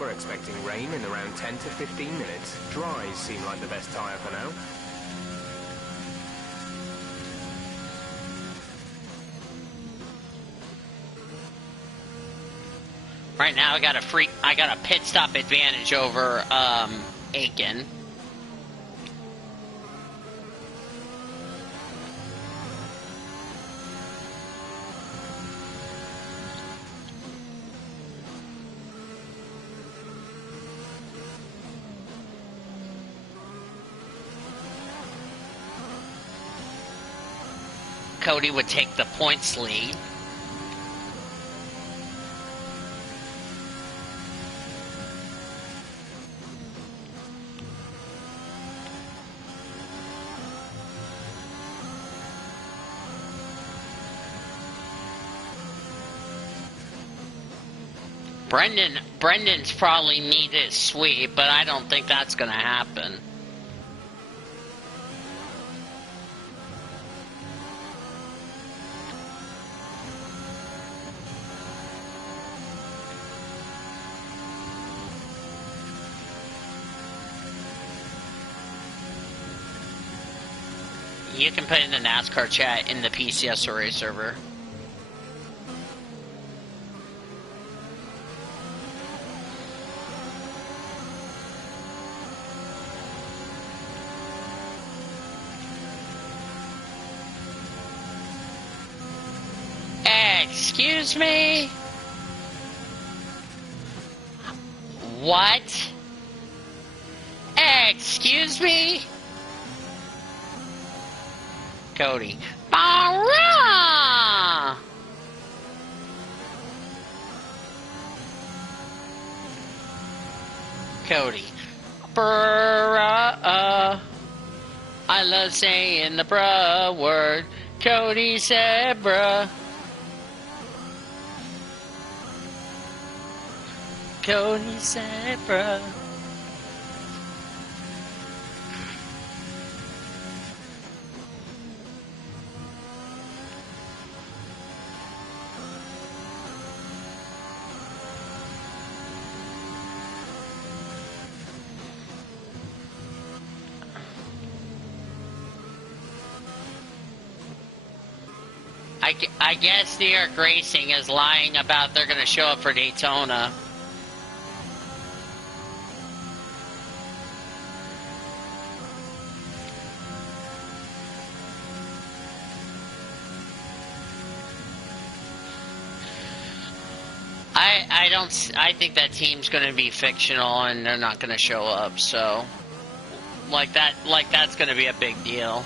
We're expecting rain in around 10 to 15 minutes. Dries seem like the best tyre for now. Right now I got a pit stop advantage over Aiken. Cody would take the points lead. Brendan's probably needed sweep, but I don't think that's gonna happen. You can put in the NASCAR chat in the PCS Array server. Excuse me? What? Excuse me? Cody. Barra! Cody. Bruh. I love saying the bruh word. Cody said bruh. Cody said bruh. I guess New York Racing is lying about they're going to show up for Daytona. I think that team's going to be fictional and they're not going to show up. So, that's going to be a big deal.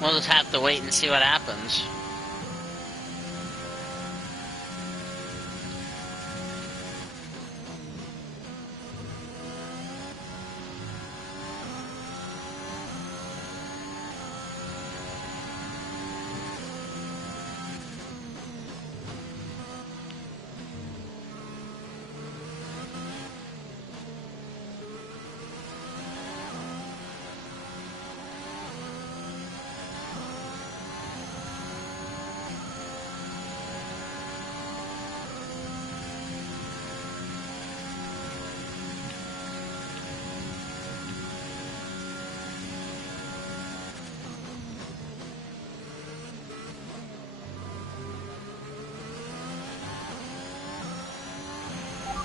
We'll just have to wait and see what happens.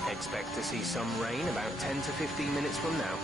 Expect to see some rain about 10 to 15 minutes from now.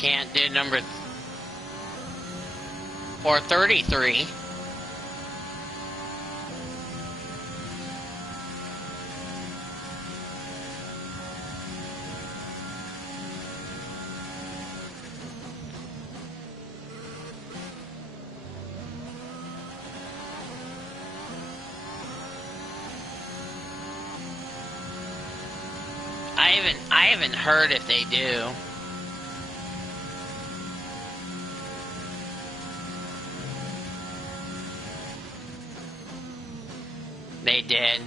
Can't do number 433. I haven't heard if they do. They did.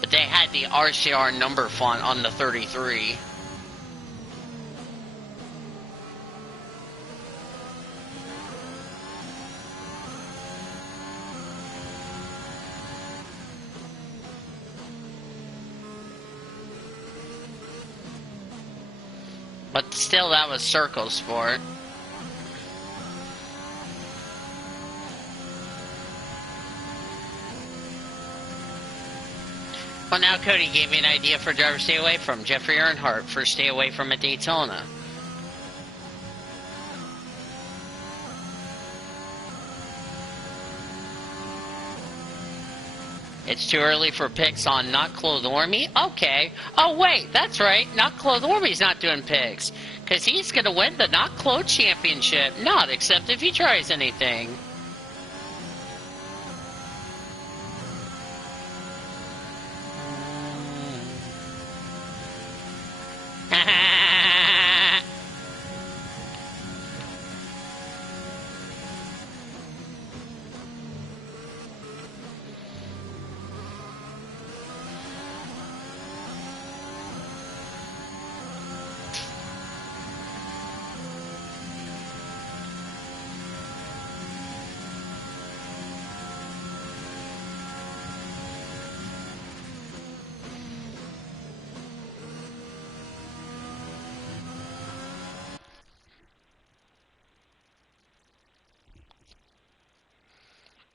But they had the RCR number font on the 33. But still, that was Circle Sport. Well, now Cody gave me an idea for driver to stay away from. Jeffrey Earnhardt for stay away from at Daytona. It's too early for picks on Not Clothe-Ormy? Okay. Oh, wait, that's right. Not Clothe-Ormy's not doing picks. Because he's going to win the Not Clothe Championship. Not except if he tries anything.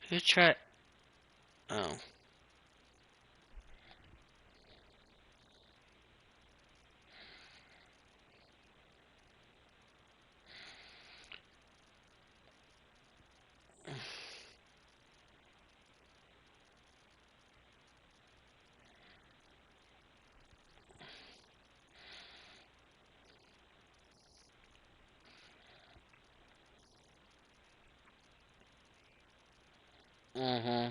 Who tried? Oh. Mm-hmm.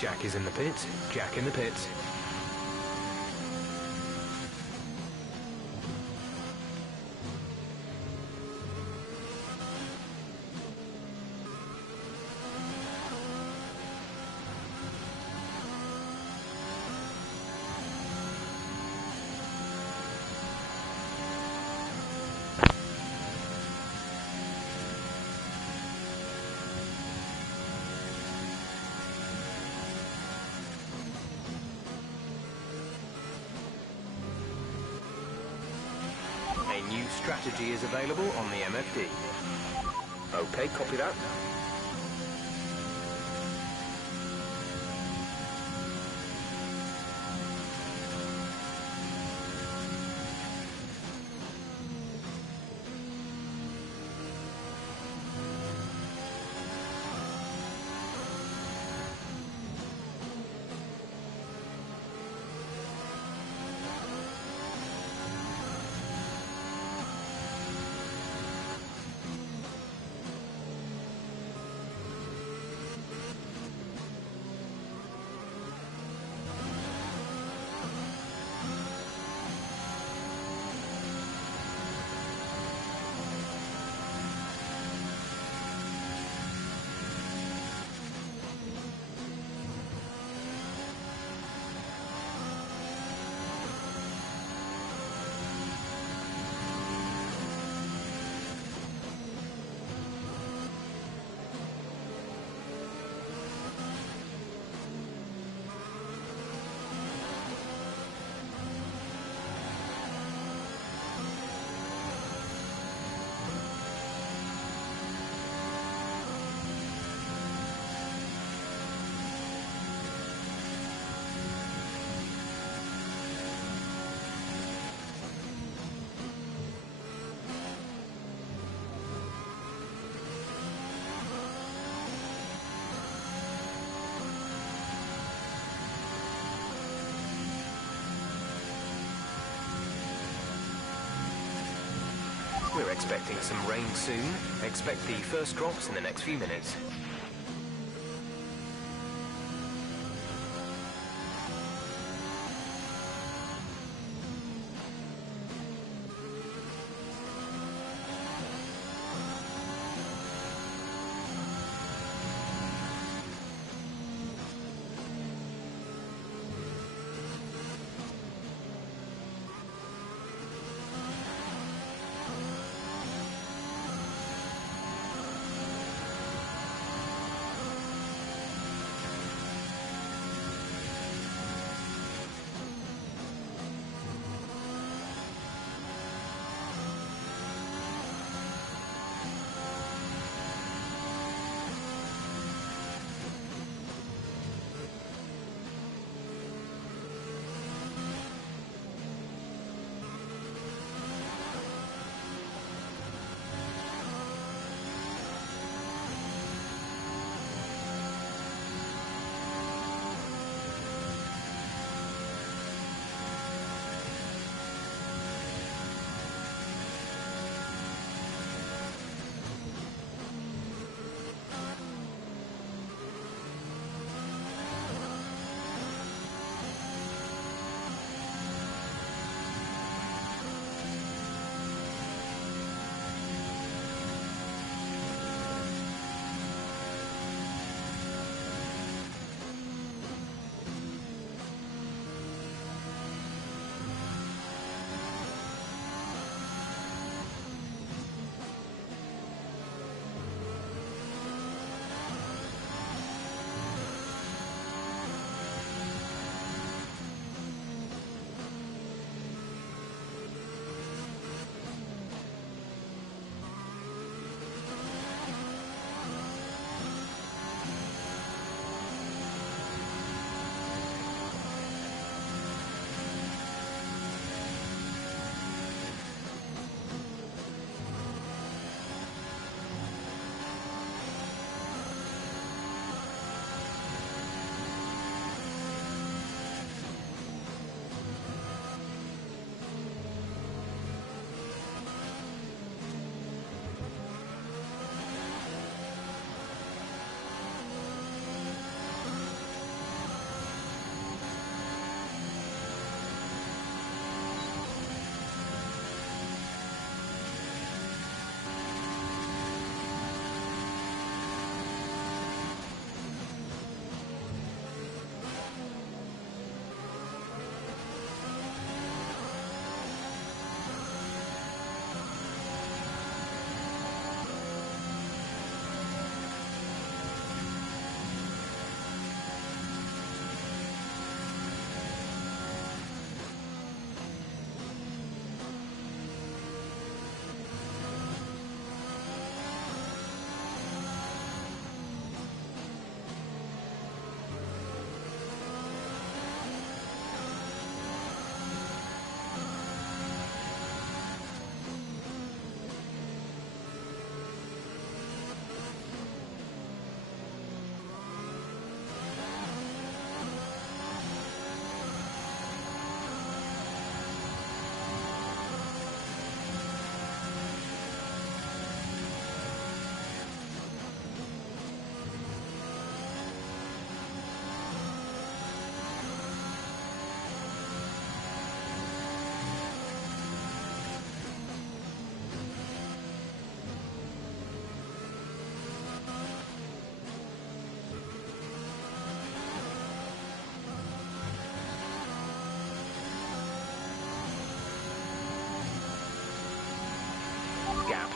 Jack is in the pits. Jack in the pits. A new strategy is available on the MFD. Okay, copy that. We're expecting some rain soon. Expect the first drops in the next few minutes.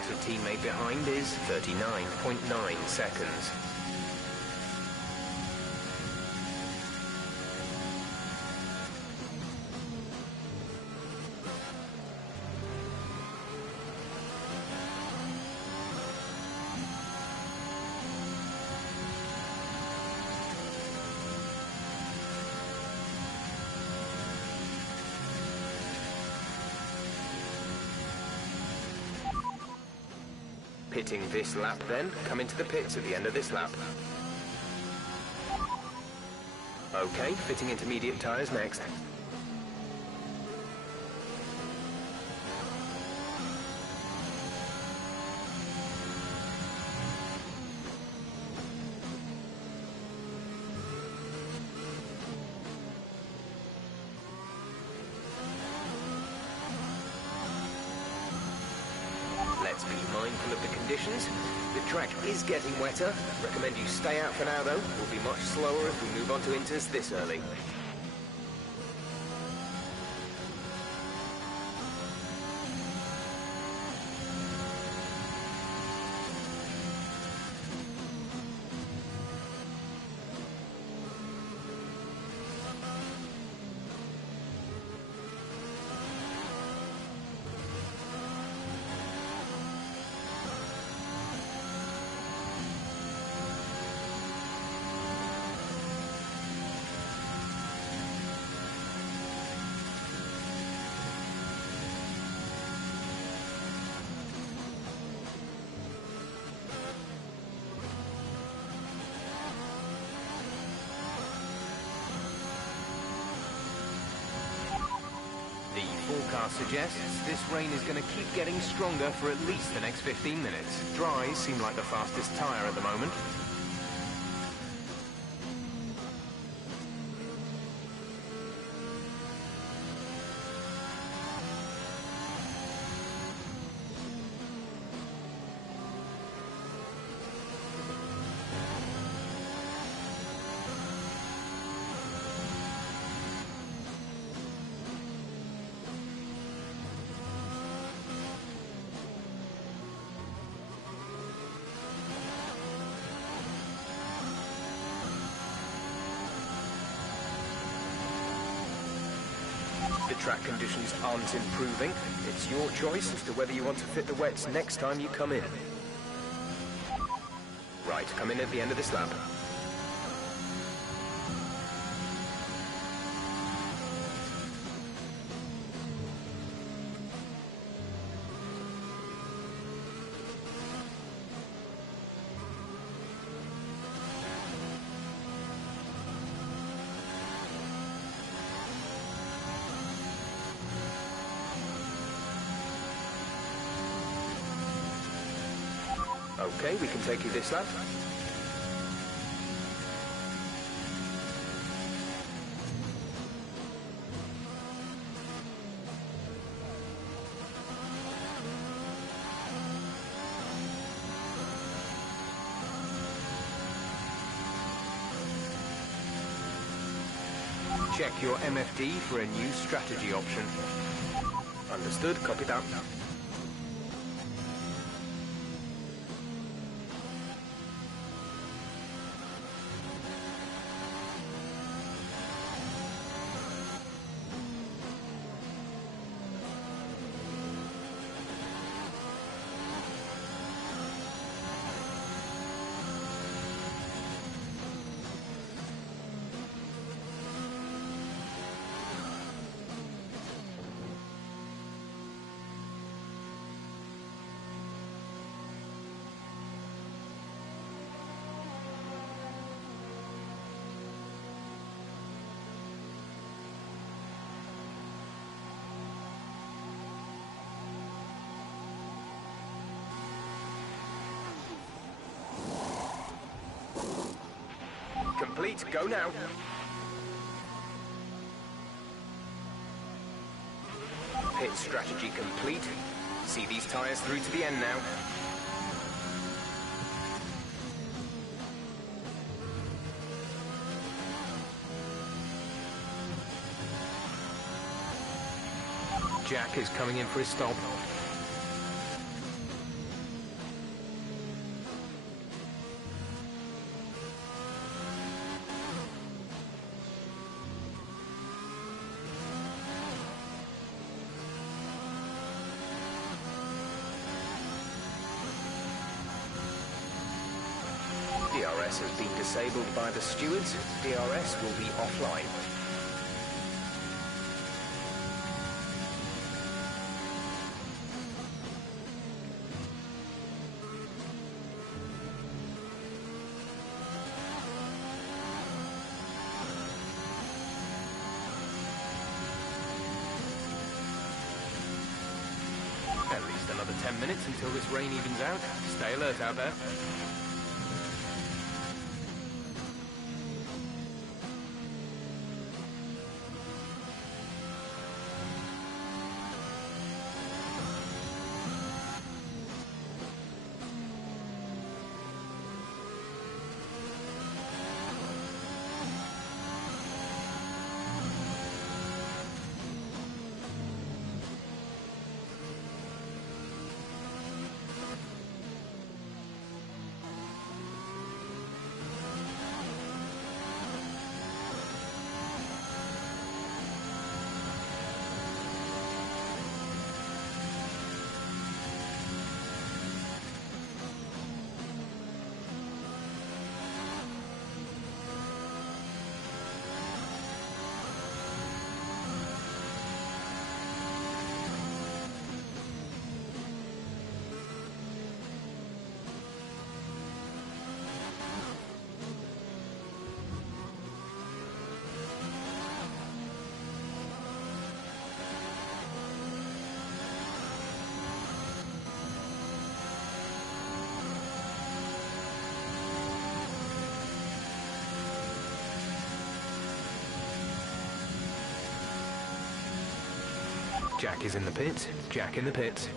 to teammate behind is 39.9 seconds. Pitting this lap then, come into the pits at the end of this lap. Okay, fitting intermediate tyres next. Let's be mindful of the conditions. The track is getting wetter. Recommend you stay out for now though. We'll be much slower if we move on to inters this early. The forecast suggests this rain is going to keep getting stronger for at least the next 15 minutes. Dries seem like the fastest tyre at the moment. The track conditions aren't improving. It's your choice as to whether you want to fit the wets next time you come in. Right, come in at the end of this lap. Okay, we can take you this lap. Check your MFD for a new strategy option. Understood, copy that. Complete, go now. Pit strategy complete. See these tyres through to the end now. Jack is coming in for his stop. DRS has been disabled by the stewards. DRS will be offline. At least another 10 minutes until this rain evens out. Stay alert out there. Jack is in the pits. Jack in the pits.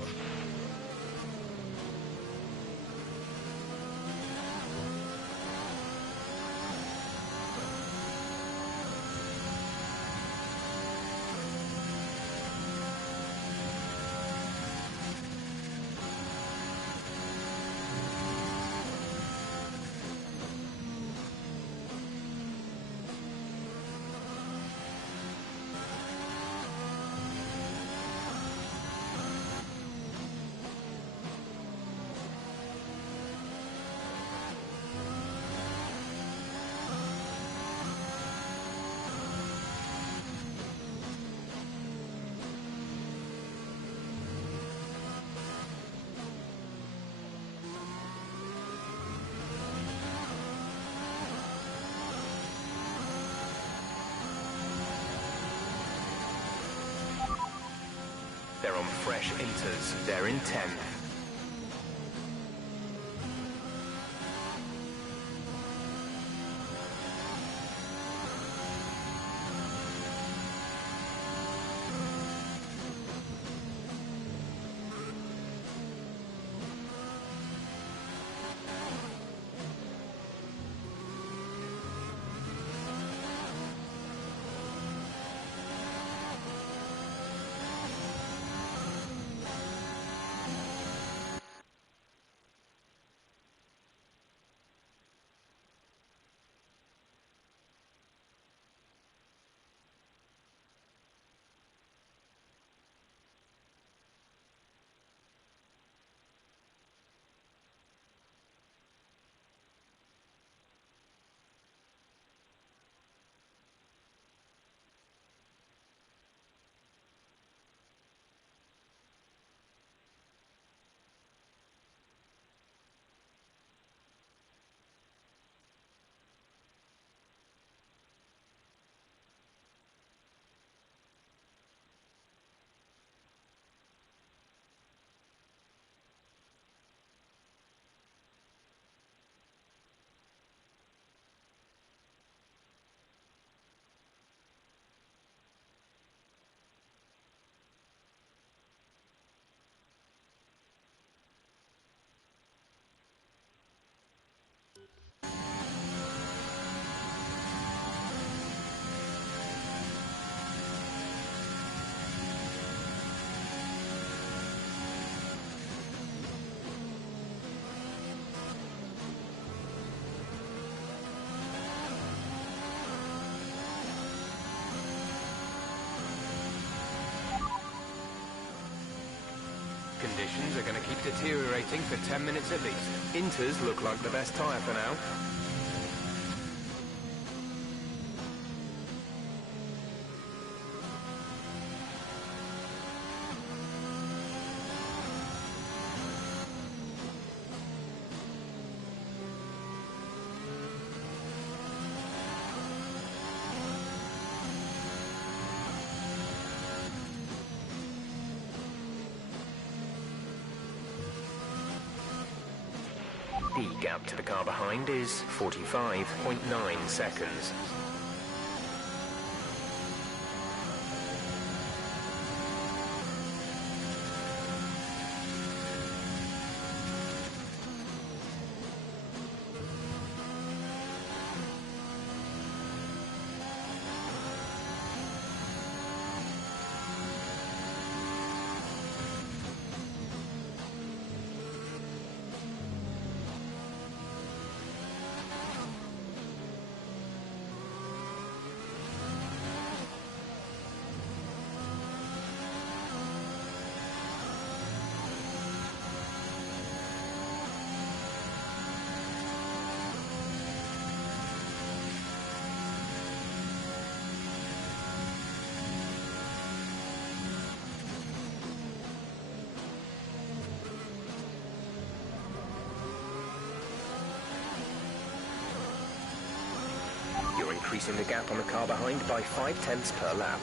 They're on fresh inters. They're in 10th. Conditions are going to keep deteriorating for 10 minutes at least. Inters look like the best tyre for now. The gap to the car behind is 45.9 seconds. You're increasing the gap on the car behind by 0.5 per lap.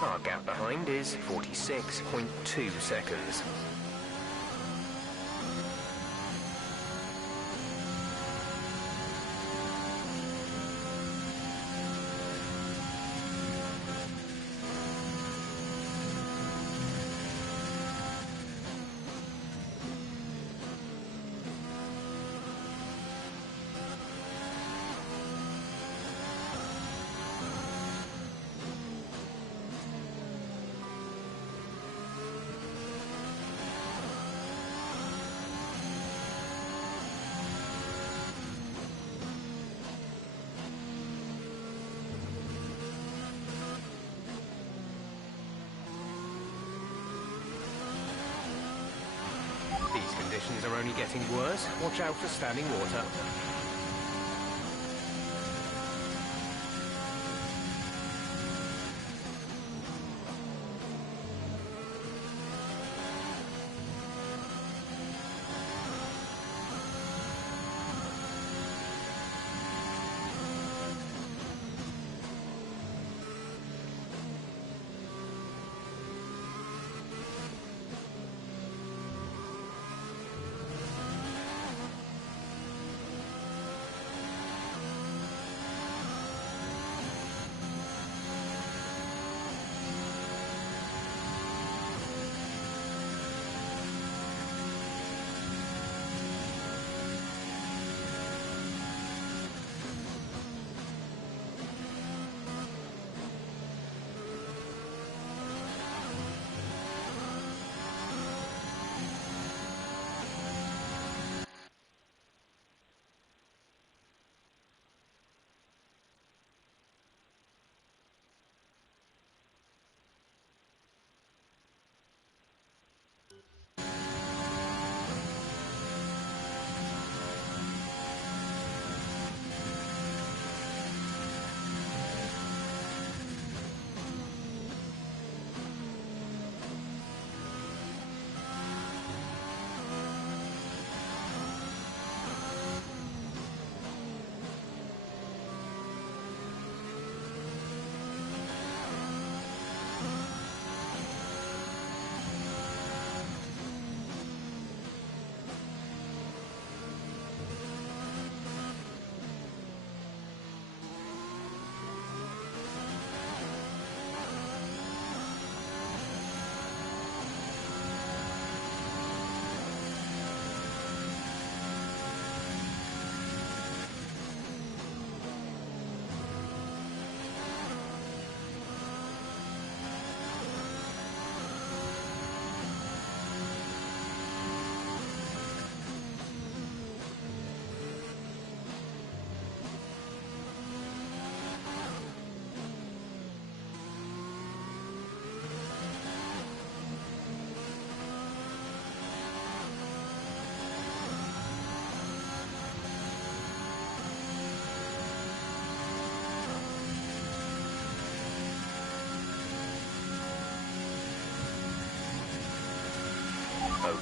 Our gap behind is 46.2 seconds. These conditions are only getting worse. Watch out for standing water.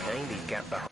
Okay, the gap behind.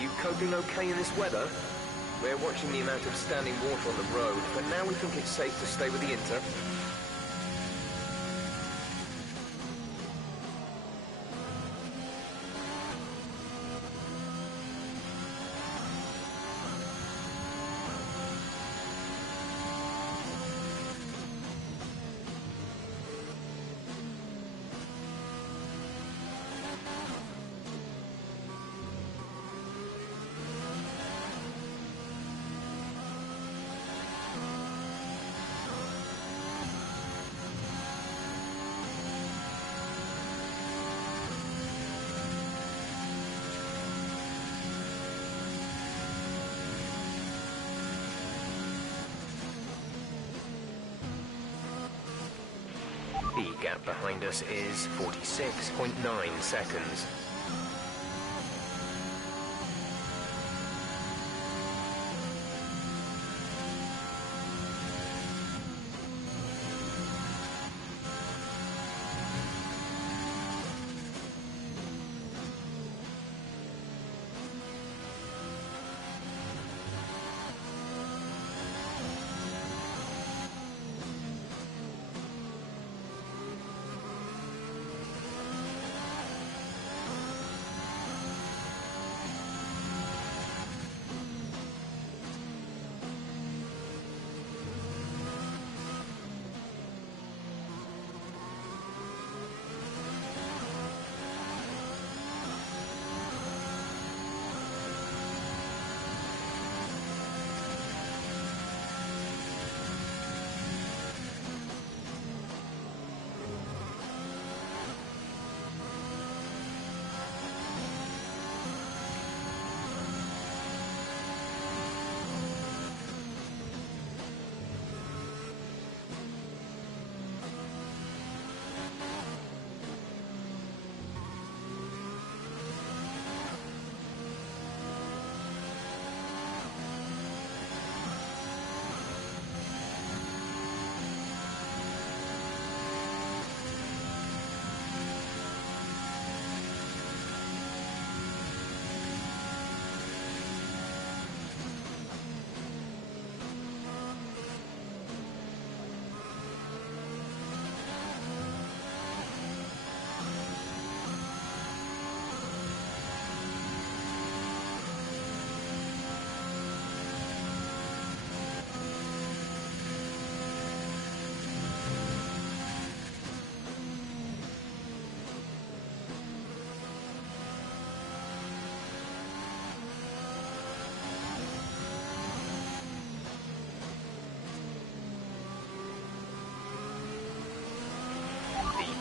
You coping okay in this weather? We're watching the amount of standing water on the road, but now we think it's safe to stay with the Inter. The gap behind us is 46.9 seconds.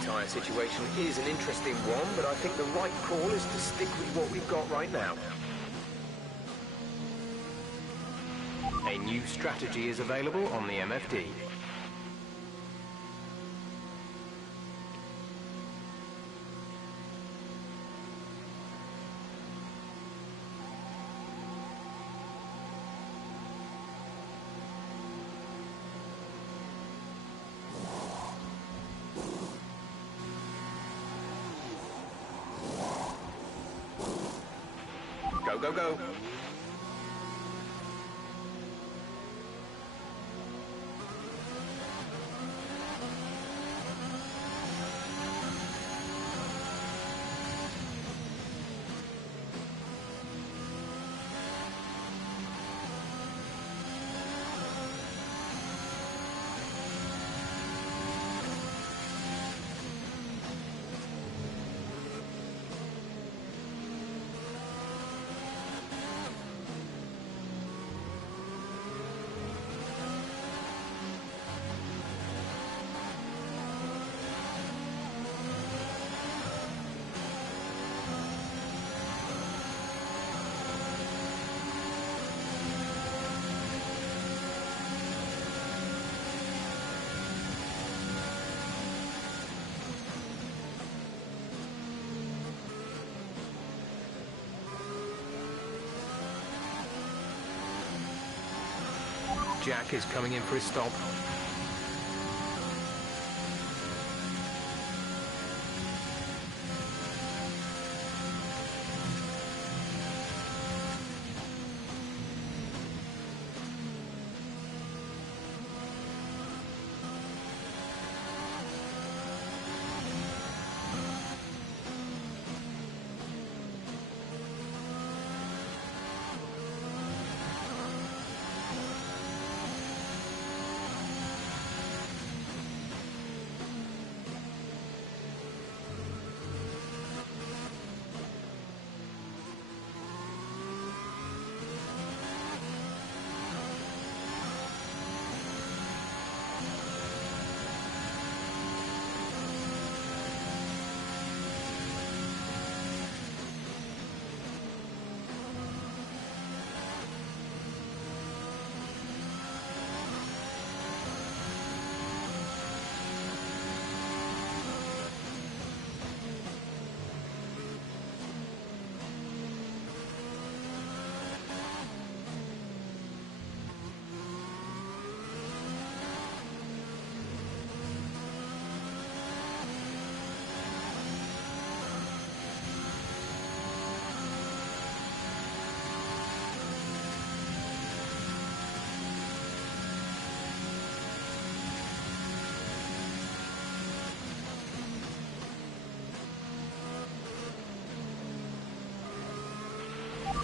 Tyre situation is an interesting one, but I think the right call is to stick with what we've got right now. A new strategy is available on the MFD. Go, go, go. Jack is coming in for his stop.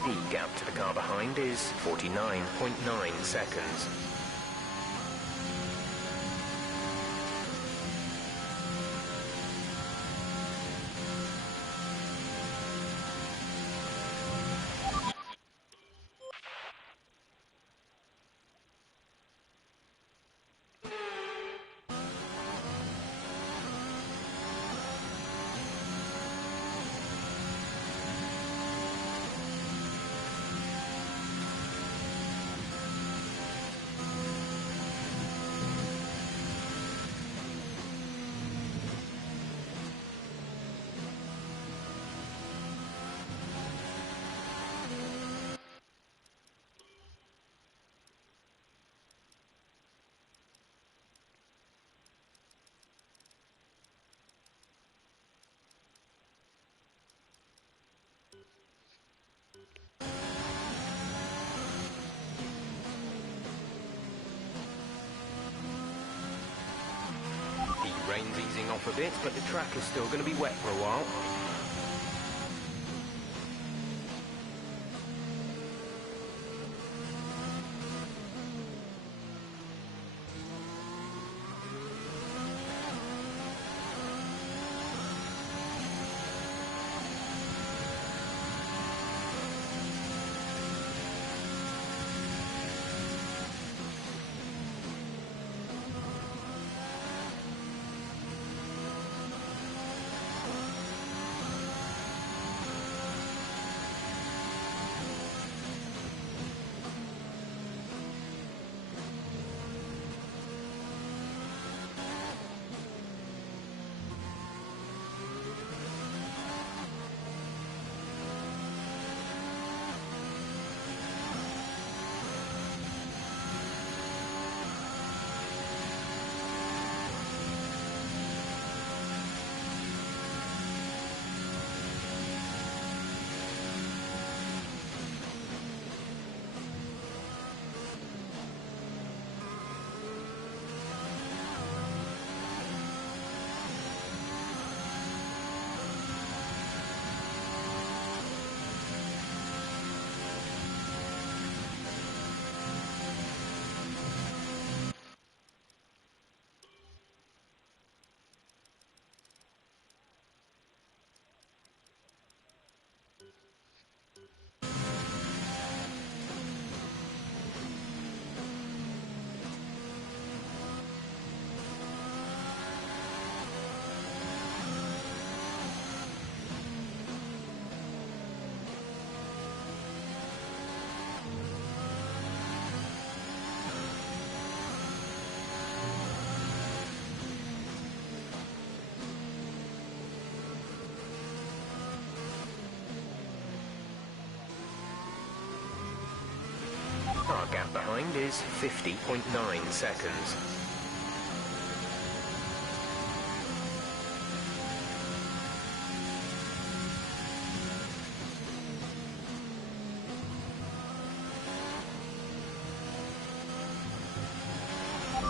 The gap to the car behind is 49.9 seconds. The rain's easing off a bit, but the track is still going to be wet for a while. behind is 50.9 seconds.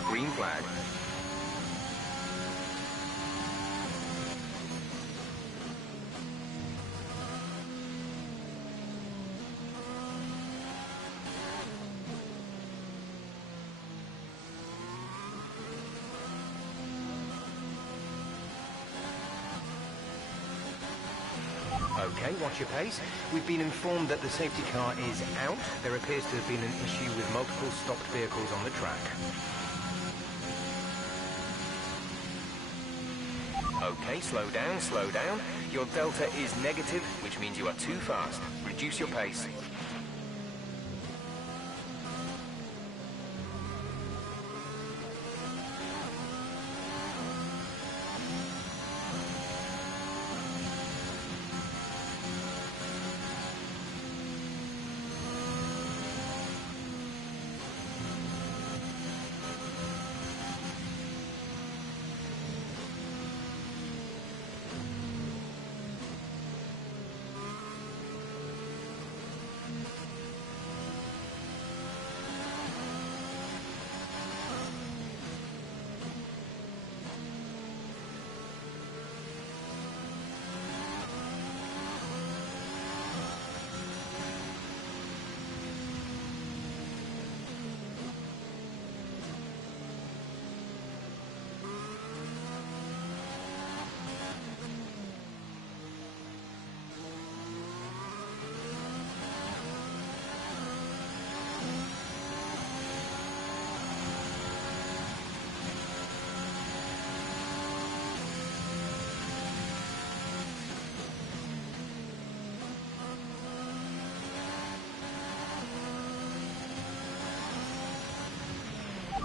Green flag. Okay, watch your pace. We've been informed that the safety car is out. There appears to have been an issue with multiple stopped vehicles on the track. Okay, slow down, slow down. Your delta is negative, which means you are too fast. Reduce your pace.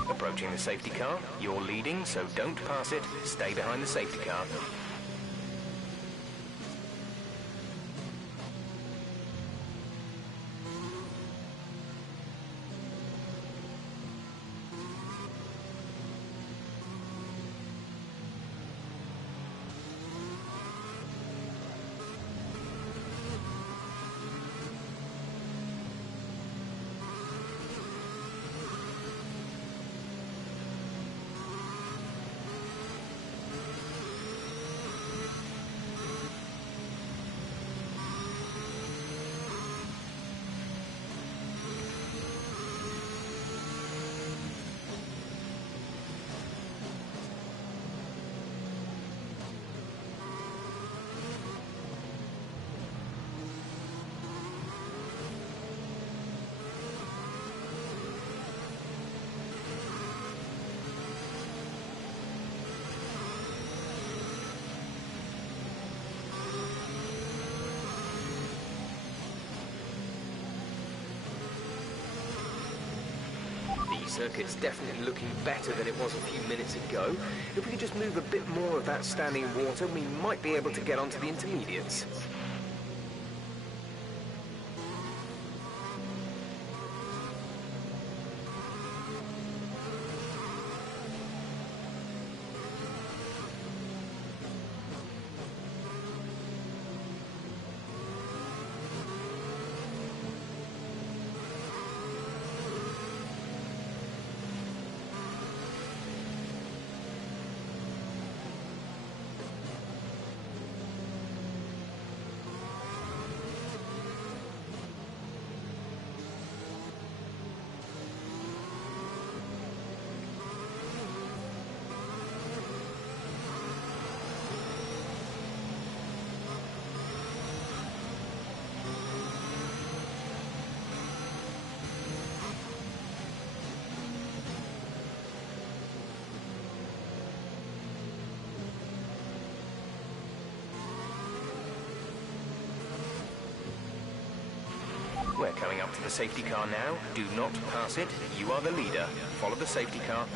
Approaching the safety car. You're leading, so don't pass it. Stay behind the safety car. Circuit's definitely looking better than it was a few minutes ago. If we could just move a bit more of that standing water, we might be able to get onto the intermediates. We're coming up to the safety car now. Do not pass it. You are the leader. Follow the safety car.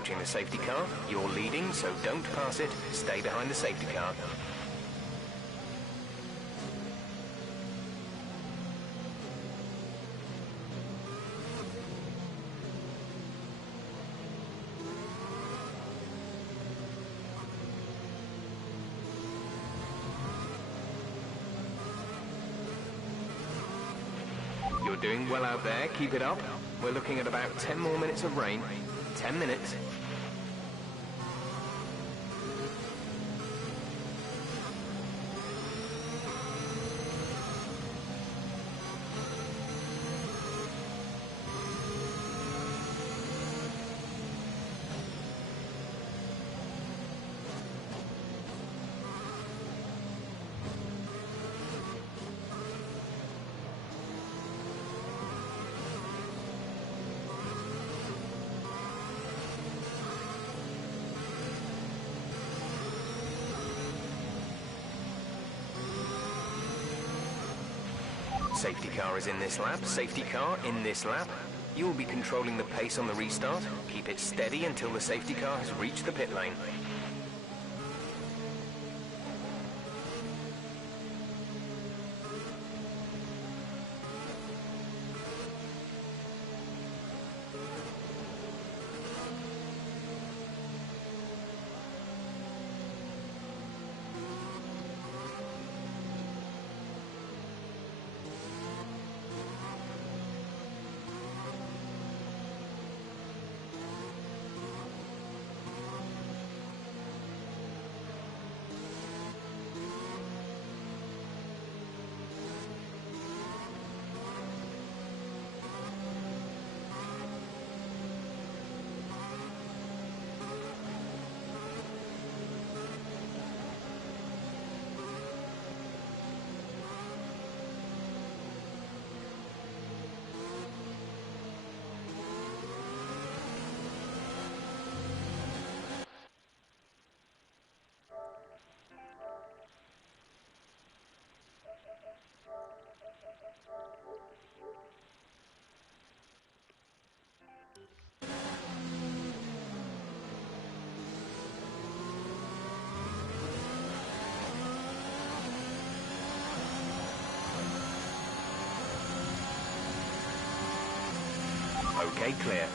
Approaching the safety car. You're leading, so don't pass it. Stay behind the safety car. You're doing well out there. Keep it up. We're looking at about 10 more minutes of rain. 10 minutes. Safety car is in this lap. Safety car in this lap. You will be controlling the pace on the restart. Keep it steady until the safety car has reached the pit lane. Okay, clear.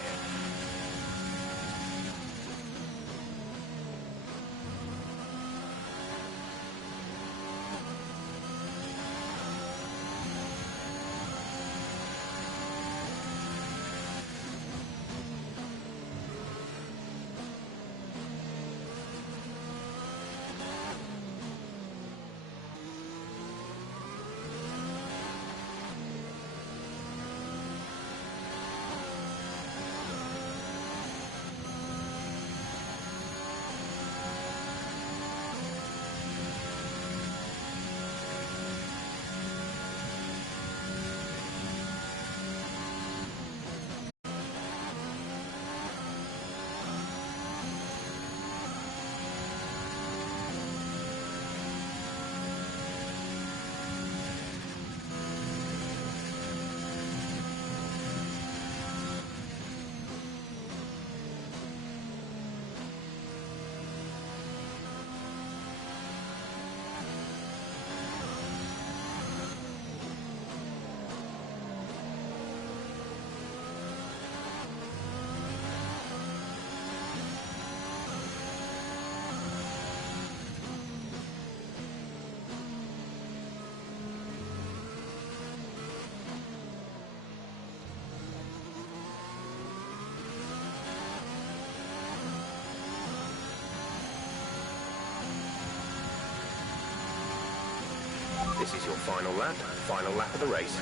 This is your final lap of the race.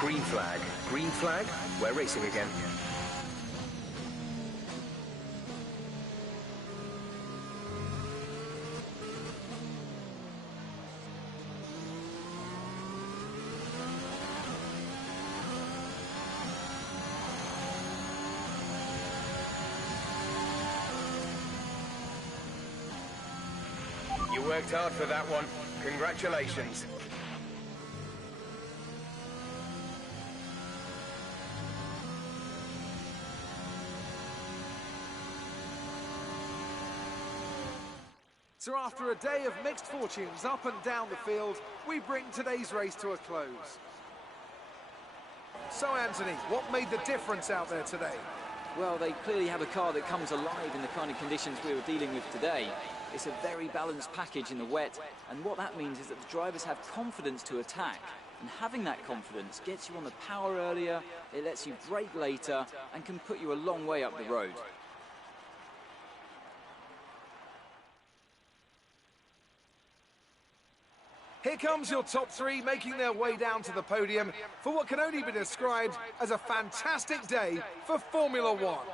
Green flag. Green flag. We're racing again. You worked hard for that one. Congratulations. So after a day of mixed fortunes up and down the field, we bring today's race to a close. So Anthony, what made the difference out there today? Well, they clearly have a car that comes alive in the kind of conditions we were dealing with today. It's a very balanced package in the wet, and what that means is that the drivers have confidence to attack. And having that confidence gets you on the power earlier, it lets you brake later, and can put you a long way up the road. Here comes your top three making their way down to the podium for what can only be described as a fantastic day for Formula One.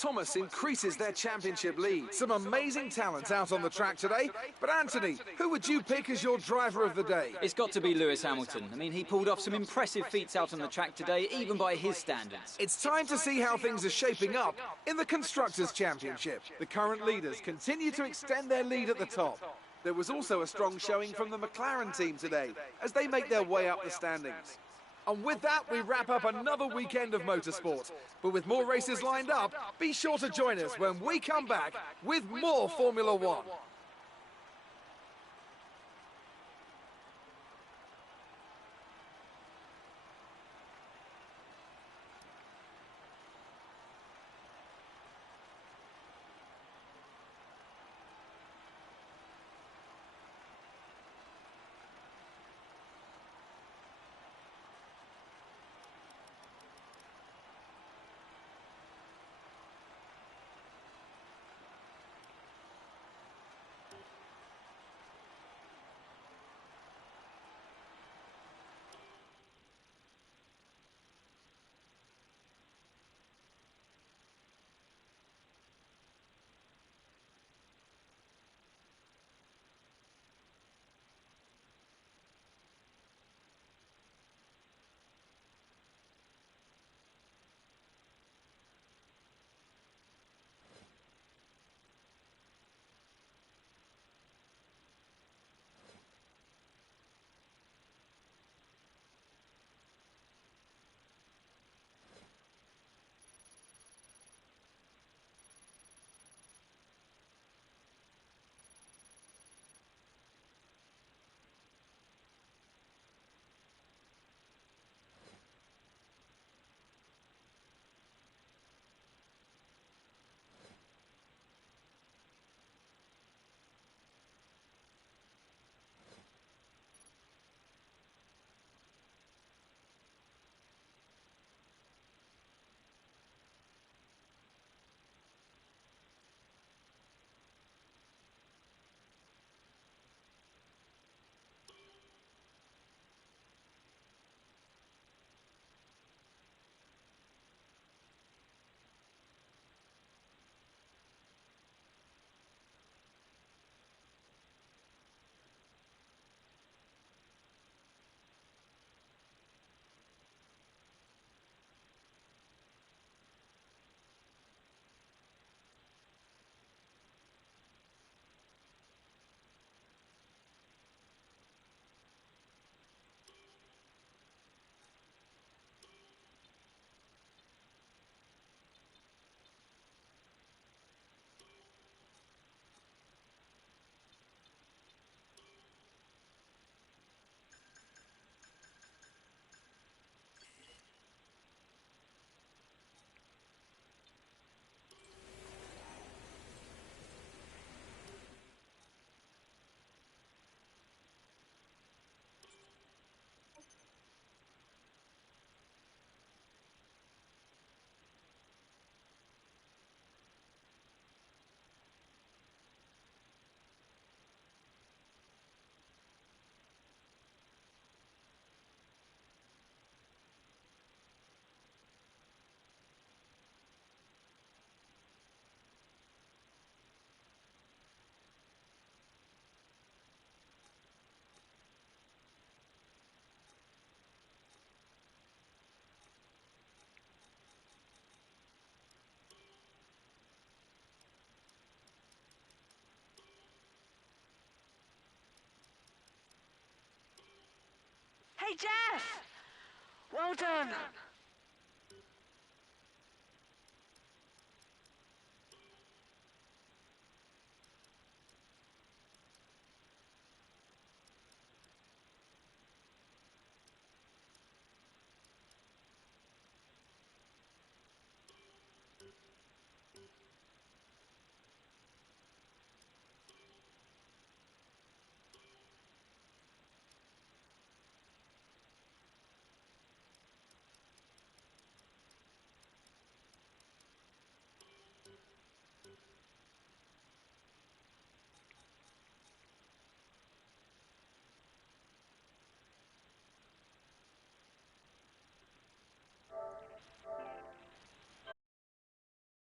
Thomas increases their championship lead. Some amazing talent out on the track today. But Anthony, who would you pick as your driver of the day? It's got to be Lewis Hamilton. I mean, he pulled off some impressive feats out on the track today, even by his standards. It's time to see how things are shaping up in the Constructors' Championship. The current leaders continue to extend their lead at the top. There was also a strong showing from the McLaren team today as they make their way up the standings. And with that, we wrap up another weekend of motorsport. But with more races lined up, be sure to join us when we come back with more Formula One. Hey, Jeff! Well done.